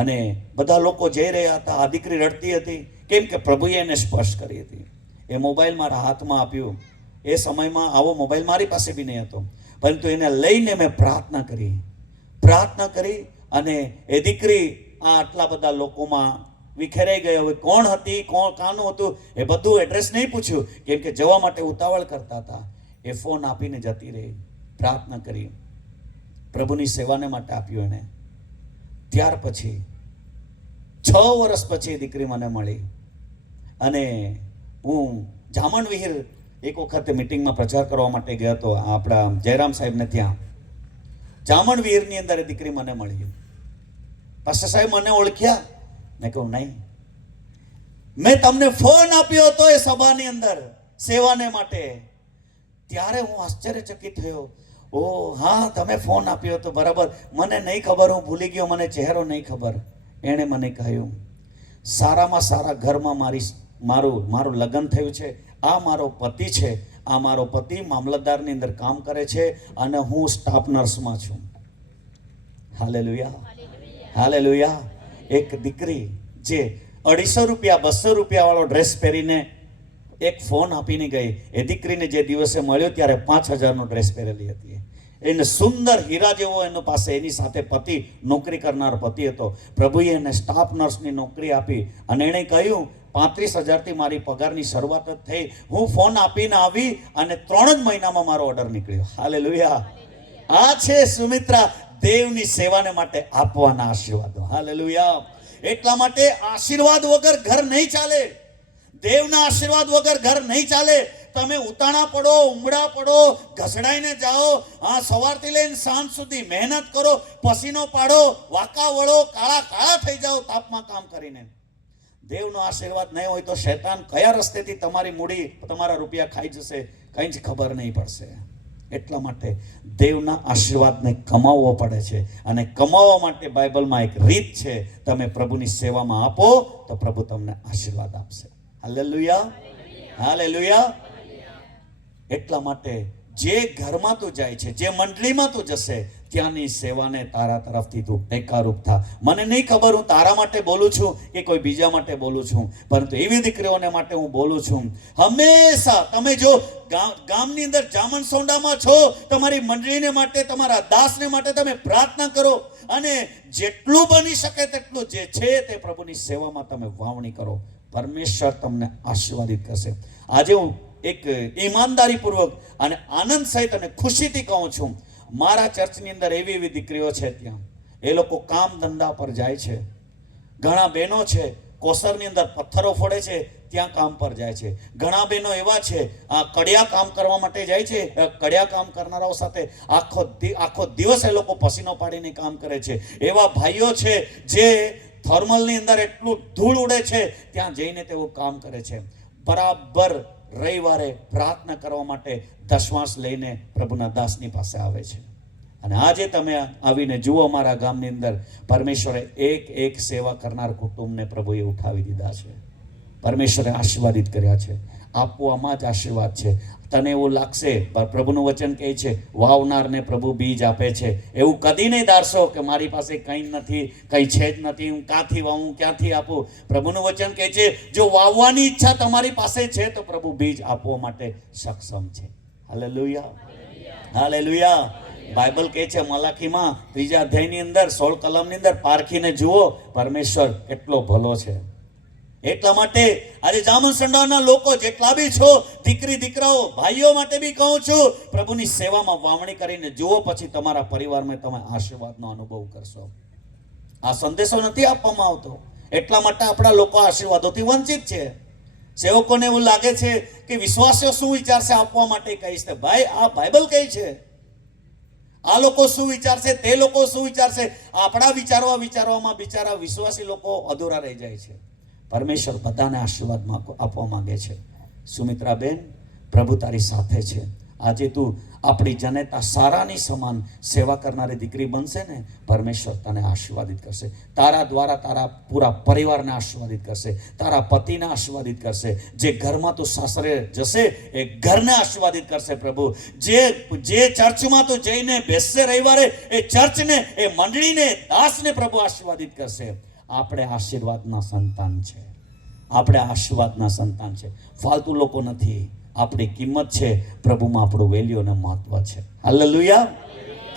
અને બધા લોકો જઈ રહ્યા હતા. આ દીકરી રડતી હતી, કેમ કે પ્રભુએ એને સ્પર્શ કરી હતી. એ મોબાઈલ મારા હાથમાં આપ્યું. એ સમયમાં આવો મોબાઈલ મારી પાસે બી નહીં હતો, પરંતુ એને લઈને મેં પ્રાર્થના કરી અને એ દીકરી આટલા બધા લોકોમાં વિખેરાઈ ગઈ. હવે કોણ હતી, કાનું હતું, એ બધું એડ્રેસ નહીં પૂછ્યું, કેમ કે જવા માટે ઉતાવળ કરતા હતા. એ ફોન આપીને જતી રહી. પ્રાર્થના કરી, પ્રભુની સેવાને માટે આપ્યું એને. ત્યાર પછી 6 વર્ષ પછી એ દીકરી મને મળી અને હું જામણ વિહીર એક વખત મિટિંગમાં પ્રચાર કરવા માટે ગયો હતો, આપણા જયરામ સાહેબને ત્યાં. જામણ વિહીરની અંદર એ દીકરી મને મળી. પાસ્ટર સાહેબ મને ઓળખ્યા? મેં કહ્યું નહીં, મેં તમને ફોન આપ્યો હતો એ સભાની અંદર સેવાને માટે. ત્યારે હું આશ્ચર્યચકિત થયો. ઓ હા, તમે ફોન આપ્યો હતો, બરાબર. મને નહીં ખબર, હું ભૂલી ગયો, મને ચહેરો નહીં ખબર. એણે મને કહ્યું, સારામાં સારા ઘરમાં મારું લગ્ન થયું છે. આ મારો પતિ છે. આ મારો પતિ મામલતદારની અંદર કામ કરે છે અને હું સ્ટાફ નર્સમાં છું. Hallelujah, hallelujah. એક દીકરી જે 250 રૂપિયા 200 રૂપિયા વાળો ડ્રેસ પહેરીને એક ફોન આપીને ગઈ. એ દીકરીને જે દિવસે મળ્યો ત્યારે 5000નો ડ્રેસ પહેરેલી હતી. એને સુંદર હીરા જેવો એનો પાસે એની સાથે પતિ, નોકરી કરનાર પતિ હતો. પ્રભુએ એને સ્ટાફ નર્સની નોકરી આપી અને એણે કહ્યું 35,000થી મારી પગારની શરૂઆત જ થઈ. હું ફોન આપીને આવી અને 3 જ મહિનામાં મારો ઓર્ડર નીકળ્યો. હાલેલુયા. આ છે સુમિત્રા, દેવની સેવાને માટે આપવાના આશીર્વાદો. હાલેલુયા. એટલા માટે આશીર્વાદ વગર ઘર નહીં ચાલે. દેવના આશીર્વાદ વગર ઘર નહીં ચાલે. તમે ઉતાણા પડો, ઉમડા પડો, ઘસડાઈને જાઓ, સવારથી લઈને સાંજ સુધી મહેનત કરો, પસીનો પાડો, વાંકા વળો, કાળા થઈ જાઓ તાપમાં કામ કરીને. દેવનો આશીર્વાદ નહીં હોય તો શૈતાન કયા રસ્તેથી તમારી મૂડી, તમારા રૂપિયા ખાઈ જશે, કંઈ જ ખબર નહીં પડશે. એટલા માટે દેવના આશીર્વાદને કમાવવો પડે છે. અને કમાવવા માટે બાઇબલમાં એક રીત છે. તમે પ્રભુની સેવામાં આપો તો પ્રભુ તમને આશીર્વાદ આપશે. Hallelujah, hallelujah. એટલા માટે જે ઘરમાં તું જાય છે, જે મંડળીમાં તું જશે, ત્યાંની સેવાને તારા તરફથી તું ટેકારૂપ થા. મને નહીં ખબર હું તારા માટે બોલું છું કે કોઈ બીજા માટે બોલું છું, પરંતુ એવી દીકરીઓને માટે હું બોલું છું. હંમેશા તમે જો ગામની અંદર જામણ સોંડામાં છો, તમારી મંડળીને માટે, તમારા દાસને માટે તમે પ્રાર્થના કરો અને જેટલું બની શકે તેટલું જે છે તે પ્રભુની સેવામાં તમે વાવણી કરો. પરમેશ્વર તમને આશીર્વાદિત કરશે. આજે હું એક ઈમાનદારીપૂર્વક અને આનંદ સહિત અને ખુશીથી કહું છું, મારા ચર્ચની અંદર એવી દીકરીઓ છે, ત્યાં એ લોકો કામ ધંધા પર જાય છે. ઘણા બહેનો છે કોસરની અંદર પથ્થરો ફોડે છે, ત્યાં કામ પર જાય છે. ઘણા બહેનો એવા છે કડિયા કામ કરવા માટે જાય છે. કડિયા કામ કરનારાઓ સાથે આખો દિવસ એ લોકો પસીનો પાડીને કામ કરે છે. એવા ભાઈઓ છે જે થર્મલની અંદર એટલું ધૂળ ઉડે છે, ત્યાં જઈને તેઓ કામ કરે છે. બરાબર રવિવારે પ્રાર્થના કરવા માટે દશમાંશ લઈને પ્રભુના દાસની પાસે આવે છે. અને આજે તમે આવીને જુઓ, અમારા ગામની અંદર પરમેશ્વરે એક સેવા કરનાર કુટુંબને પ્રભુએ ઉઠાવી દીધા છે. પરમેશ્વરે આશીર્વાદિત કર્યા છે. આપવામાં જ આશીર્વાદ છે. તને એવું લાગશે, પ્રભુનું વચન કહે છે વાવનારને પ્રભુ બીજ આપે છે. એવું કદી નહીં ધારશો કે મારી પાસે કંઈ નથી, કંઈ છે જ નથી, હું ક્યાંથી વાવું, ક્યાંથી આપું. પ્રભુનું વચન કહે છે જો વાવવાની ઈચ્છા તમારી પાસે છે તો પ્રભુ બીજ આપવા માટે સક્ષમ છે. Hallelujah, hallelujah. બાઇબલ કહે છે મલાખીમાં 3 અધ્યાયની અંદર 16 કલમની અંદર પારખીને જુઓ પરમેશ્વર કેટલો ભલો છે. એટલા માટે આજે જામન સંડાના લોકો જેટલા બી છો, દીકરી દીકરાઓ ભાઈઓ માટે બી કહું છું, પ્રભુની સેવામાં વાવણી કરીને જુઓ, પછી તમારા પરિવારમાં તમે આશીર્વાદનો અનુભવ કરશો. આ સંદેશો નથી આપવામાં આવતો, એટલા માટે આપણા લોકો આશીર્વાદોથી વંચિત છે. સેવકોને એવું લાગે છે કે વિશ્વાસીઓ શું વિચારશે આપવા માટે કહીશ. ભાઈ, આ બાઇબલ કહે છે. આ લોકો શું વિચારશે, તે લોકો શું વિચારશે, આપણા વિચારવામાં બિચારા વિશ્વાસી લોકો અધૂરા રહી જાય છે. પરમેશ્વર બધાને આશીર્વાદ આપવા માંગે છે. સુમિત્રાબેન, પ્રભુ તારી સાથે છે. આજે તું આપણી જનેતા સારાની સમાન સેવા કરનારી દીકરી બનશે ને, પરમેશ્વર તને આશીર્વાદિત કરશે. તારા દ્વારા તારા પૂરા પરિવારને આશીર્વાદિત કરશે, તારા પતિને આશીર્વાદિત કરશે. જે ઘરમાં તું સાસરે જશે એ ઘરને આશીર્વાદિત કરશે પ્રભુ. જે ચર્ચમાં તું જઈને બેસશે રવિવારે, એ ચર્ચને, એ મંડળીને, દાસને પ્રભુ આશીર્વાદિત કરશે. આપણે આશીર્વાદના સંતાન છે. આપણે આશીર્વાદના સંતાન છે. ફાલતુ લોકો નથી. આપણી કિંમત છે પ્રભુમાં, આપણું વેલ્યુ અને મહત્વ છે. Hallelujah,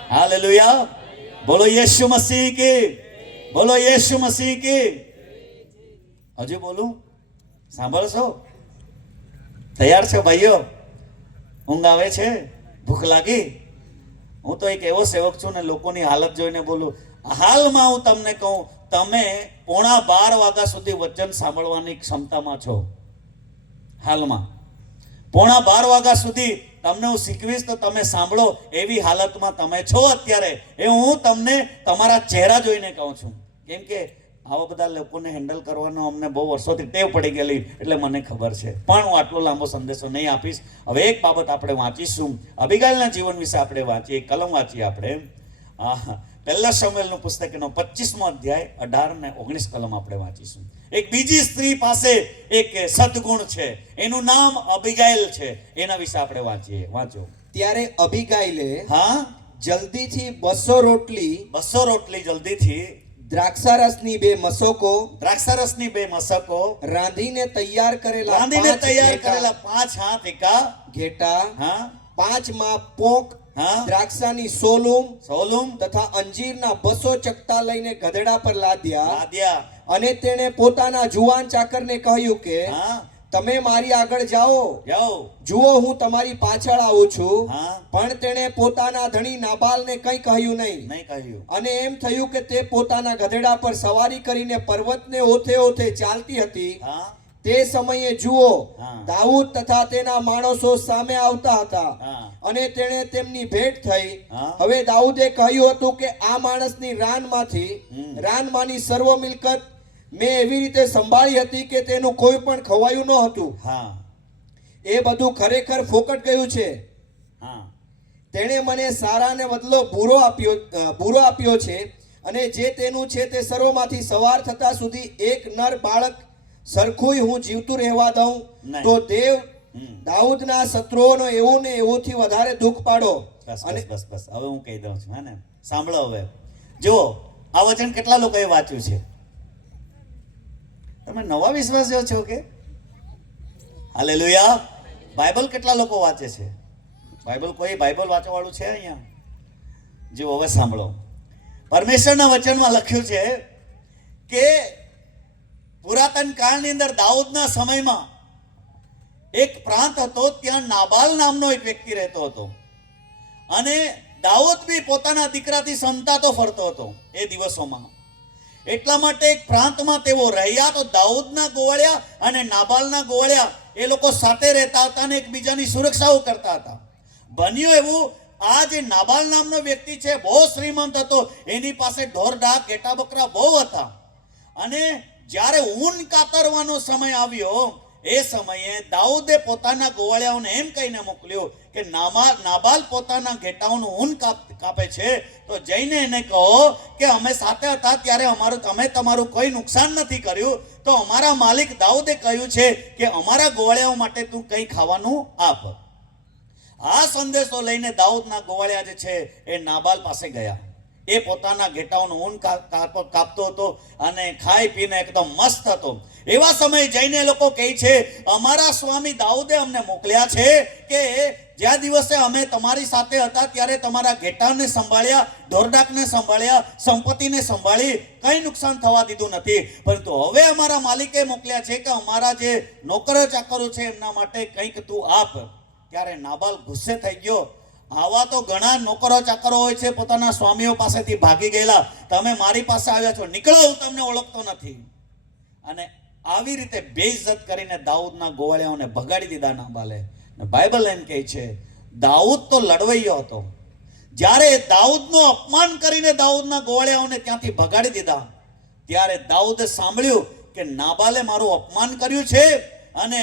hallelujah. બોલો યેશુ મસીહ કી, બોલો યેશુ મસીહ કી. હજુ બોલું? સાંભળશો? તૈયાર છો ભાઈઓ? ઊંઘ આવે છે? ભૂખ લાગી? હું તો એક એવો સેવક છું ને, લોકોની હાલત જોઈને બોલું. હાલમાં હું તમને કહું, તમે 11:15 વાગ્યા સુધી વચન સાંભળવાની ક્ષમતામાં છો. હાલમાં 11:15 વાગ્યા સુધી તમને હું શીખવીશ તો તમે સાંભળો એવી હાલતમાં તમે છો અત્યારે. એ હું તમને તમારા ચહેરા જોઈને કહું છું. કેમ કે આવા બધા લોકોને હેન્ડલ કરવાનો અમને બહુ વર્ષોથી ટેવ પડી ગયેલી, એટલે મને ખબર છે. પણ હું આટલો લાંબો સંદેશો નહીં આપીશ. હવે એક બાબત આપણે વાંચીશું. અબીગાઈલના જીવન વિશે આપણે વાંચીએ, એક કલમ વાંચીએ આપણે. પહેલા શમૂએલનું પુસ્તકનો 25મો અધ્યાય 18 ને 19 કલમ આપણે વાંચીશું. એક બીજી સ્ત્રી પાસે એક સદગુણ છે, એનું નામ અબીગાઈલ છે. એના વિશે આપણે વાંચીએ. વાંચો. ત્યારે અબીગાઈલે જલ્દીથી 200 રોટલી જલ્દીથી દ્રાક્ષારસની 2 મસકો રાંધીને તૈયાર કરેલા 5 હાથ એકા ઘેટા, 5 માં પોંક દ્રાક્ષાની સોલુમ તથા અંજીરના 200 ચકતા લઈને ગધેડા પર લાદ્યા. અને તેણે પોતાના જુવાન ચાકરને કહ્યું કે તમે મારી આગળ જાઓ, જુઓ હું તમારી પાછળ આવું છું. પણ તેણે પોતાના ધણી નાબાલને કંઈ કહ્યું નહીં. અને એમ થયું કે તે પોતાના ગધેડા પર સવારી કરીને પર્વતને ઓથે ચાલતી હતી. તે સમયે જુઓ, દાઉદ તથા તેના માણસો સામે આવતા હતા, અને તેણે તેમની ભેટ થઈ. હવે દાઉદે કહ્યું હતું કે આ માણસની રાનમાંની સર્વ મિલકત મેં એવી રીતે સંભાળી હતી કે તેનું કોઈ પણ ખવાયું ન હતું. એ બધું ખરેખર ફોકટ ગયું છે. તેણે મને સારાને બદલો ભૂરો આપ્યો છે, અને જે તેનું છે તે સર્વમાંથી સવાર થતા સુધી એક નર બાળક સરખું હું જીવતું રહેવા દઉં તો દેવ દાઉદના શત્રુઓનો એવું ને એવુંથી વધારે દુઃખ પાડો. અને બસ હવે હું કહી દઉં છું. ને સાંભળો. હવે જુઓ, આ વચન કેટલા લોકોએ વાંચ્યું છે? તમે નવા વિશ્વાસીઓ છો કે? હાલેલુયા. બાઇબલ કેટલા લોકો વાંચે છે? કોઈ બાઇબલ વાંચવા વાળું છે અહીંયા? જો હવે સાંભળો. પરમેશ્વરના વચનમાં લખ્યું છે કે પુરાતન કાળની અંદર દાઉદના સમયમાં એક પ્રાંત હતો, ત્યાં નાબાલ નામનો એક વ્યક્તિ રહેતો હતો. અને દાઉદ બી પોતાના દીકરાથી સંતાતો ફરતો હતો એ દિવસોમાં. એટલા માટે એક પ્રાંતમાં તેઓ રહ્યા. તો દાઉદના ગોવાળિયા અને નાબાલના ગોવાળિયા એ લોકો સાથે રહેતા હતા અને એકબીજાની સુરક્ષાઓ કરતા હતા. બન્યું એવું, આ જે નાબાલ નામનો વ્યક્તિ છે બહુ શ્રીમંત હતો. એની પાસે ઢોર ઢાક ઘેટા બકરા બહુ હતા. અને જ્યારે ઊન કાતરવાનો સમય આવ્યો, એ સમયે દાઉદે પોતાના ગોવાળિયાઓને એમ કહીને મોકલ્યું કે નાબાલ પોતાના ઘેટાઓનું ઊન કાપે છે, તો જઈને એને કહો કે અમે સાથે હતા ત્યારે અમે તમારું કોઈ નુકસાન નથી કર્યું. તો અમારા માલિક દાઉદે કહ્યું છે કે અમારા ગોવાળિયાઓ માટે તું કંઈ ખાવાનું આપ. આ સંદેશો લઈને દાઉદના ગોવાળિયા જે છે એ નાબાલ પાસે ગયા. એ પોતાના ઘેટાઓનું ઊન કાપતો હતો અને ખાઈ પીને એકદમ મસ્ત હતો. એવા સમયે જઈને લોકો કહે છે અમારા સ્વામી દાઉદે અમને મોકલ્યા છે કે જ્યાં દિવસે અમે તમારી સાથે હતા ત્યારે તમારા ઘેટાને સંભાળ્યા, ઢોરડાકને સંભાળ્યા, સંપત્તિને સંભાળી, કંઈ નુકસાન થવા દીધું નથી. પરંતુ હવે અમારા માલિકે મોકલ્યા છે કે અમારા જે નોકરો ચાકરો છે એમના માટે કંઈક તું આપ. ત્યારે નાબાલ ગુસ્સે થઈ ગયો. આવા તો ઘણા નોકરો ચાકરો હોય છે પોતાના સ્વામીઓ પાસેથી ભાગી ગયેલા, તમે મારી પાસે આવ્યા છો, નીકળો, હું તમને ઓળખતો નથી. અને આવી રીતે બેઇજ્જત કરીને દાઉદના ગોવાળિયાઓને ભગાડી દીધા નાબાલે. બાઇબલ એમ કહે છે દાઉદ તો લડવૈયો હતો. જ્યારે દાઉદનું અપમાન કરીને દાઉદના ગોવાળિયાઓને ત્યાંથી ભગાડી દીધા, ત્યારે દાઉદે સાંભળ્યું કે નાબાલે મારું અપમાન કર્યું છે અને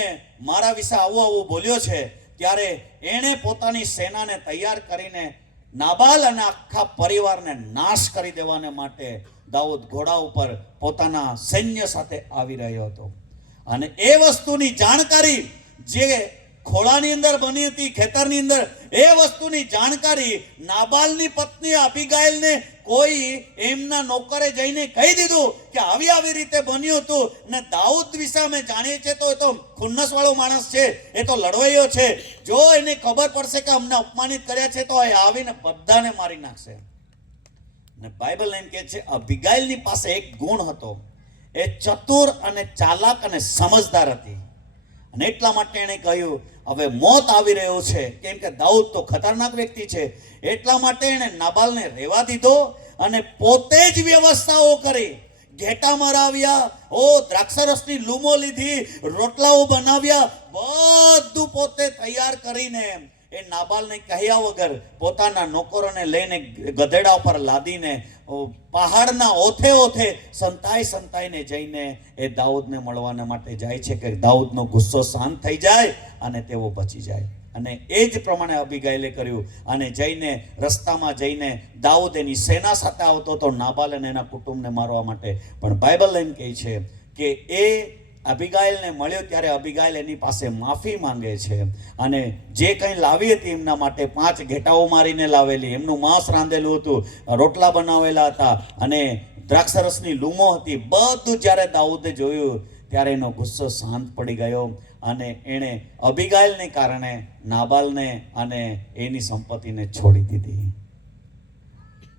મારા વિશે આવું આવું બોલ્યો છે. ત્યારે એણે પોતાની સેનાને તૈયાર કરીને નાબાલ અને આખા પરિવારને નાશ કરી દેવાને માટે દાઉદ ઘોડા ઉપર પોતાના સૈન્ય સાથે આવી રહ્યો હતો. અને એ વસ્તુની જાણકારી જે ખોળાની અંદર બની હતી, ખેતરની અંદર, એ વસ્તુની જાણકારી નાબાલની પત્ની અબીગાઇલને કોઈ એમના નોકરે જઈને કહી દીધું કે આવી આવી રીતે બન્યું હતું. ને દાઉદ વિશે અમે જાણીએ છીએ તો એ તો ખુન્નસ વાળો માણસ છે, એ તો લડવૈયો છે, જો એને ખબર પડશે કે અમને અપમાનિત કર્યા છે તો એ આવીને બધાને મારી નાખશે. ને બાઇબલ એમ કહે છે અબીગાઇલની પાસે એક ગુણ હતો, એ ચતુર અને ચાલાક અને સમજદાર હતી. અને એટલા માટે એણે કહ્યું હવે મોત આવી રહ્યો છે, કેમ કે દાઉદ તો ખતરનાક વ્યક્તિ છે. એટલા માટે એણે નાબાલને રહેવા દીધો અને પોતે જ વ્યવસ્થાઓ કરી. ઘેટા મરાવ્યા, દ્રાક્ષરસની લૂમો લીધી, રોટલાઓ બનાવ્યા, બધું પોતે તૈયાર કરીને એ નાબાલને કહ્યા વગર પોતાના નોકરોને લઈને ગધેડા ઉપર લાદીને પહાડના ઓથે ઓથે સંતાઈને જઈને એ દાઉદને મળવાના માટે જાય છે કે દાઉદનો ગુસ્સો શાંત થઈ જાય અને તેઓ બચી જાય. અને એ જ પ્રમાણે અબીગાઇલે કર્યું. અને જઈને રસ્તામાં જઈને દાઉદ એની સેના સાથે આવતો હતો નાબાલ અને એના કુટુંબને મારવા માટે. પણ બાઇબલ એમ કહે છે કે એ અબીગાઇલને મળ્યો ત્યારે અબીગાઇલ એની પાસે માફી માંગે છે. અને જે કંઈ લાવી હતી એમના માટે 5 ઘેટાઓ મારીને લાવેલી, એમનું માંસ રાંધેલું હતું, રોટલા બનાવેલા હતા અને દ્રાક્ષરસની લૂમો હતી, બધું જ્યારે દાઉદે જોયું ત્યારે એનો ગુસ્સો શાંત પડી ગયો. અને એણે અબીગાઇલને કારણે નાબાલને અને એની સંપત્તિને છોડી દીધી.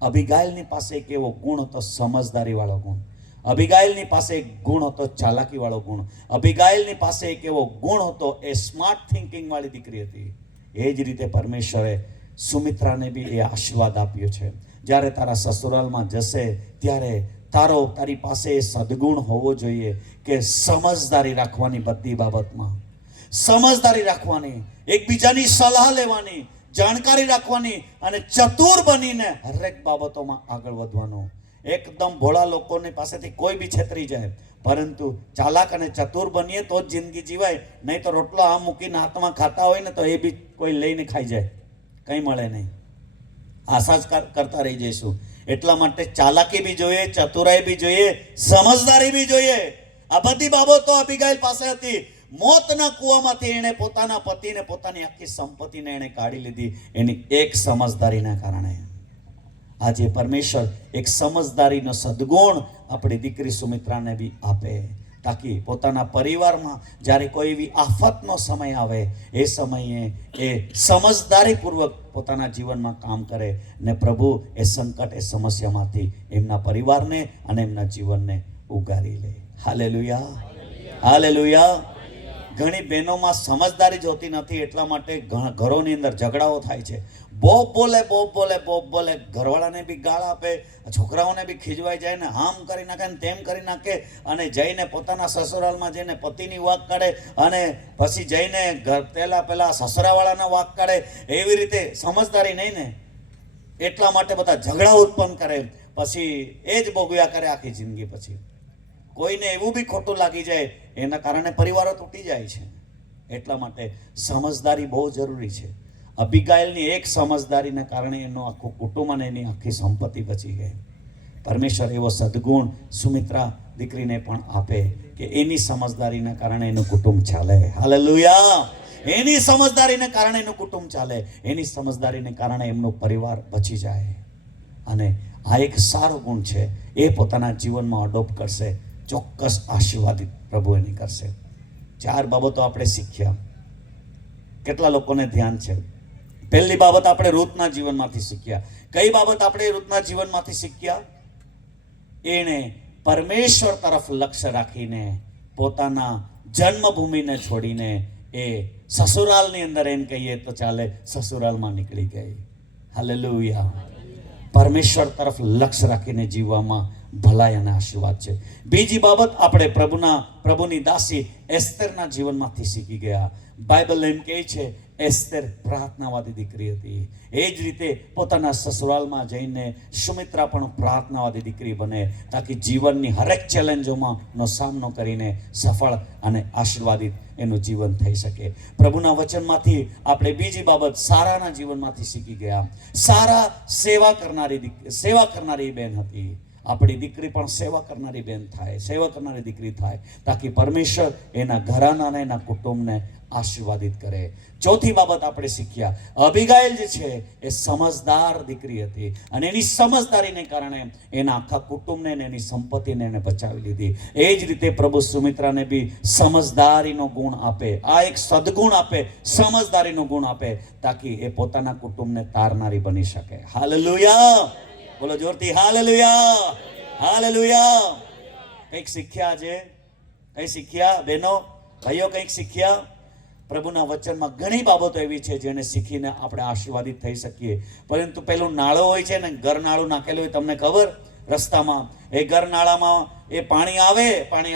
અબીગાઇલની પાસે એક એવો ગુણ હતો, સમજદારી વાળો ગુણ. અબીગાઇલની પાસે એક ગુણ હતો, ચાલાકી વાળો ગુણ. અબીગાઇલની પાસે એક એવો ગુણ હતો, એ સ્માર્ટ થિંકિંગ વાળી દીકરી હતી. એ જ રીતે પરમેશ્વરે સુમિત્રાને બી એ આશીર્વાદ આપ્યો છે. જ્યારે તારા સસુરાલમાં જશે ત્યારે તારી પાસે એ સદગુણ હોવો જોઈએ કે સમજદારી રાખવાની, બધી બાબતમાં સમજદારી રાખવાની, એકબીજાની સલાહ લેવાની, જાણકારી રાખવાની અને ચતુર બનીને હરેક બાબતોમાં આગળ વધવાનું. એકદમ ભોળા લોકોની પાસેથી કોઈ બી છેતરી જાય, પરંતુ ચાલાક અને ચતુર બનીએ તો જ જિંદગી જીવાય. નહીં તો રોટલો આમ મૂકીને હાથમાં ખાતા હોય ને તો એ બી કોઈ લઈને ખાઈ જાય, કંઈ મળે નહીં, આશા જ કરતા રહી જઈશું. એટલા માટે ચાલાકી બી જોઈએ, ચતુરાઈ બી જોઈએ, સમજદારી બી જોઈએ. આ બધી બાબતો અબીગાઇલ પાસે હતી. મોતના કૂવામાંથી એણે પોતાના પતિને, પોતાની આખી સંપત્તિને એણે કાઢી લીધી એની એક સમજદારીના કારણે. આજે પરમેશ્વર એક સમજદારીનો સદગુણ આપણી દીકરી સુમિત્રાને બી આપે, તાકી પોતાના પરિવારમાં જ્યારે કોઈ એવી આફતનો સમય આવે એ સમયે એ સમજદારીપૂર્વક પોતાના જીવનમાં કામ કરે ને પ્રભુ એ સંકટ, એ સમસ્યામાંથી એમના પરિવારને અને એમના જીવનને ઉગારી લે. Hallelujah, hallelujah. ઘણી બહેનોમાં સમજદારી જોતી નથી, એટલા માટે ઘરોની અંદર ઝઘડાઓ થાય છે. બોબ બોલે, ઘરવાળાને બી ગાળ આપે, છોકરાઓને બી ખીજવાઈ જાય ને આમ કરી નાખે ને તેમ કરી નાખે, અને જઈને પોતાના સસુરાલમાં જઈને પતિની વાક કાઢે અને પછી જઈને પેલા સસરાવાળાના વાક કાઢે. એવી રીતે સમજદારી નહીં ને, એટલા માટે બધા ઝઘડા ઉત્પન્ન કરે, પછી એ જ ભોગવ્યા કરે આખી જિંદગી. પછી કોઈને એવું બી ખોટું લાગી જાય, એના કારણે પરિવારો તૂટી જાય છે. એટલા માટે સમજદારી બહુ જરૂરી છે. અબીગાઇલની એક સમજદારીને કારણે એનું આખું કુટુંબ અને એની આખી સંપત્તિ બચી ગઈ. પરમેશ્વર એવો સદગુણ સુમિત્રા દીકરીને પણ આપે કે એની સમજદારીને કારણે એનું કુટુંબ ચાલે. હાલેલુયા. એની સમજદારીને કારણે એનું કુટુંબ ચાલે, એની સમજદારીને કારણે એમનો પરિવાર બચી જાય. અને આ એક સારો ગુણ છે, એ પોતાના જીવનમાં અડોપ્ટ કરશે, ચોક્કસ આશીર્વાદિત પ્રભુ એની કરશે. 4 બાબતો આપણે શીખ્યા. કેટલા લોકોને ધ્યાન છે? પહેલી બાબત આપણે રૂથના જીવનમાંથી શીખ્યા. કઈ બાબત આપણે રૂથના જીવનમાંથી શીખ્યા? એણે પરમેશ્વર તરફ લક્ષ્ય રાખીને પોતાના જન્મભૂમિને છોડીને એ સસુરાલની અંદર એમ કહીએ તો ચાલે, સસુરાલમાં નીકળી ગઈ. હાલેલુયા. પરમેશ્વર તરફ લક્ષ્ય રાખીને જીવવામાં ભલાઈ અને આશીર્વાદ છે. બીજી બાબત આપણે પ્રભુની દાસી એસ્તરના જીવનમાંથી શીખી ગયા. બાઇબલ એમ કહે છે એસ્તર પ્રાર્થનાવાદી દીકરી હતી. એ જ રીતે પોતાના સસુરાલમાં જઈને સુમિત્રા પણ પ્રાર્થનાવાદી દીકરી બને, તાકી જીવનની હરેક ચેલેન્જોમાં નો સામનો કરીને સફળ અને આશીર્વાદિત એનું જીવન થઈ શકે. પ્રભુના વચનમાંથી આપણે બીજી બાબત સારાના જીવનમાંથી શીખી ગયા. સારા સેવા કરનારી બેન હતી. આપણી દીકરી પણ સેવા કરનારી બેન થાય, સેવા કરનારી દીકરી થાય, તાકી પરમેશ્વર એના ઘરાના અને એના કુટુંબને આશીર્વાદિત કરે. ચોથી બાબત આપણે શીખ્યા, અબીગાઇલ જે છે એ સમજદાર દીકરી હતી અને એની સમજદારીને કારણે એના આખા કુટુંબને અને એની સંપત્તિને એને બચાવી લીધી. એ જ રીતે પ્રભુ સુમિત્રાને બી સમજદારીનો ગુણ આપે, આ એક સદગુણ આપે, સમજદારીનો ગુણ આપે, તાકી એ પોતાના કુટુંબને તારનારી બની શકે. હાલેલુયા. બોલો જોરથી હાલેલુયા, હાલેલુયા. કંઈક શીખ્યા આજે? કંઈ શીખ્યા બહેનો ભાઈઓ? કંઈક શીખ્યા? પ્રભુના વચનમાં ઘણી બાબતો એવી છે જેને શીખીને આપણે આશીર્વાદિત થઈ શકીએ. પરંતુ પેલું નાળો હોય છે ને, ગરનાળું નાખેલું હોય, તમને ખબર? રસ્તામાં એ ગરનાળામાં એ પાણી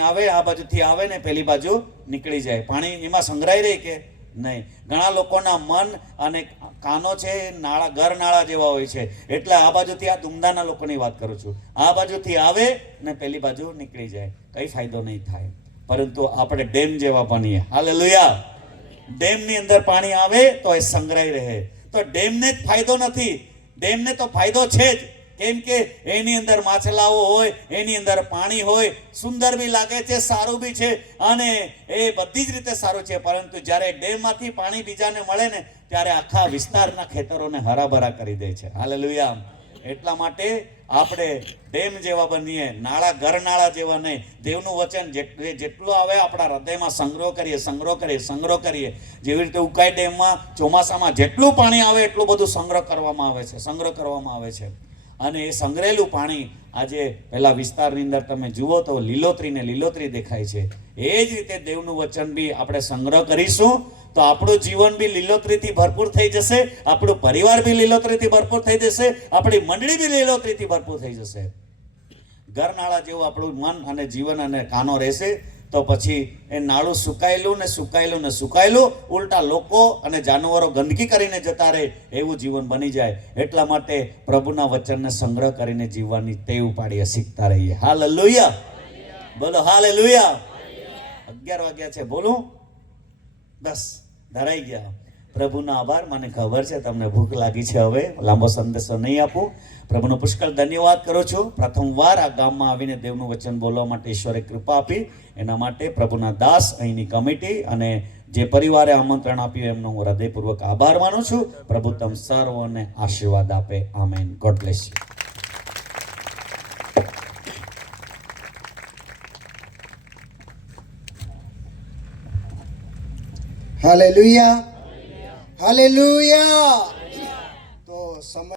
આવે, આ બાજુથી આવે ને પેલી બાજુ નીકળી જાય. પાણી એમાં સંગ્રહાઈ રહે કે નહીં? ઘણા લોકોના મન અને કાનો છે ગરનાળા જેવા હોય છે. એટલે આ બાજુથી, આ દુમદાના લોકોની વાત કરું છું, આ બાજુથી આવે ને પેલી બાજુ નીકળી જાય, કઈ ફાયદો નહીં થાય. પરંતુ આપણે ડેમ જેવા બનીએ. હાલેલુયા. ડેમની અંદર પાણી આવે તો એ સંગ્રહાઈ રહે. તો ડેમને જ ફાયદો નથી, ડેમને તો ફાયદો છે જ. કેમ કે એની અંદર માછલાઓ હોય, એની અંદર પાણી હોય, સુંદર બી લાગે છે, સારું બી છે અને એ બધી જ રીતે સારું છે. પરંતુ જ્યારે ડેમમાંથી પાણી બીજાને મળે ને, ત્યારે આખા વિસ્તારના ખેતરોને હરાભરા કરી દે છે. હાલેલુયા. એટલા માટે આપણે ડેમ જેવા બનીએ, ગરનાળા જેવા નહીં. દેવનું વચન જેટલું આવે આપણા હૃદયમાં સંગ્રહ કરીએ. જેવી રીતે ઉકાઈ ડેમમાં ચોમાસામાં જેટલું પાણી આવે એટલું બધું સંગ્રહ કરવામાં આવે છે. અને એ સંગ્રહેલું પાણી આજે પેલા વિસ્તારની અંદર તમે જુઓ તો લીલોતરી દેખાય છે. એ જ રીતે દેવનું વચન બી આપણે સંગ્રહ કરીશું તો આપણું જીવન બી લીલોતરીથી ભરપૂર થઈ જશે, આપણું પરિવાર બી લીલોતરીથી ભરપૂર થઈ જશે, આપણી મંડળી બી લીલોતરીથી ભરપૂર થઈ જશે. ગરનાળા જેવું આપણું મન અને જીવન અને કાનો રહેશે તો પછી એ નાળું સુકાયેલું ઉલટા લોકો અને જાનવરો ગંદકી કરીને જતા રહે એવું જીવન બની જાય. એટલા માટે પ્રભુના વચનને સંગ્રહ કરીને જીવવાની ટેવ પાડીએ, શીખતા રહીએ. હાલેલુયા. બોલો હાલેલુયા. 11 વાગ્યા છે, બોલું? બસ ધરાઈ ગયા. પ્રભુનો આભાર. મને ખબર છે તમને ભૂખ લાગી છે. હવે લાંબો સંદેશો નહીં આપું. પ્રભુનો પુષ્કળ ધન્યવાદ કરું છું. પ્રથમવાર આ ગામમાં આવીને દેવનું વચન બોલવા માટે ઈશ્વરે કૃપા આપી. એના માટે પ્રભુના દાસ, અહીંની કમિટી અને જે પરિવારે આમંત્રણ આપ્યું એમનો હું હૃદયપૂર્વક આભાર માનું છું. પ્રભુ તમ સર્વને આશીર્વાદ આપે. Amen. God bless you. Hallelujah, hallelujah. તો સમય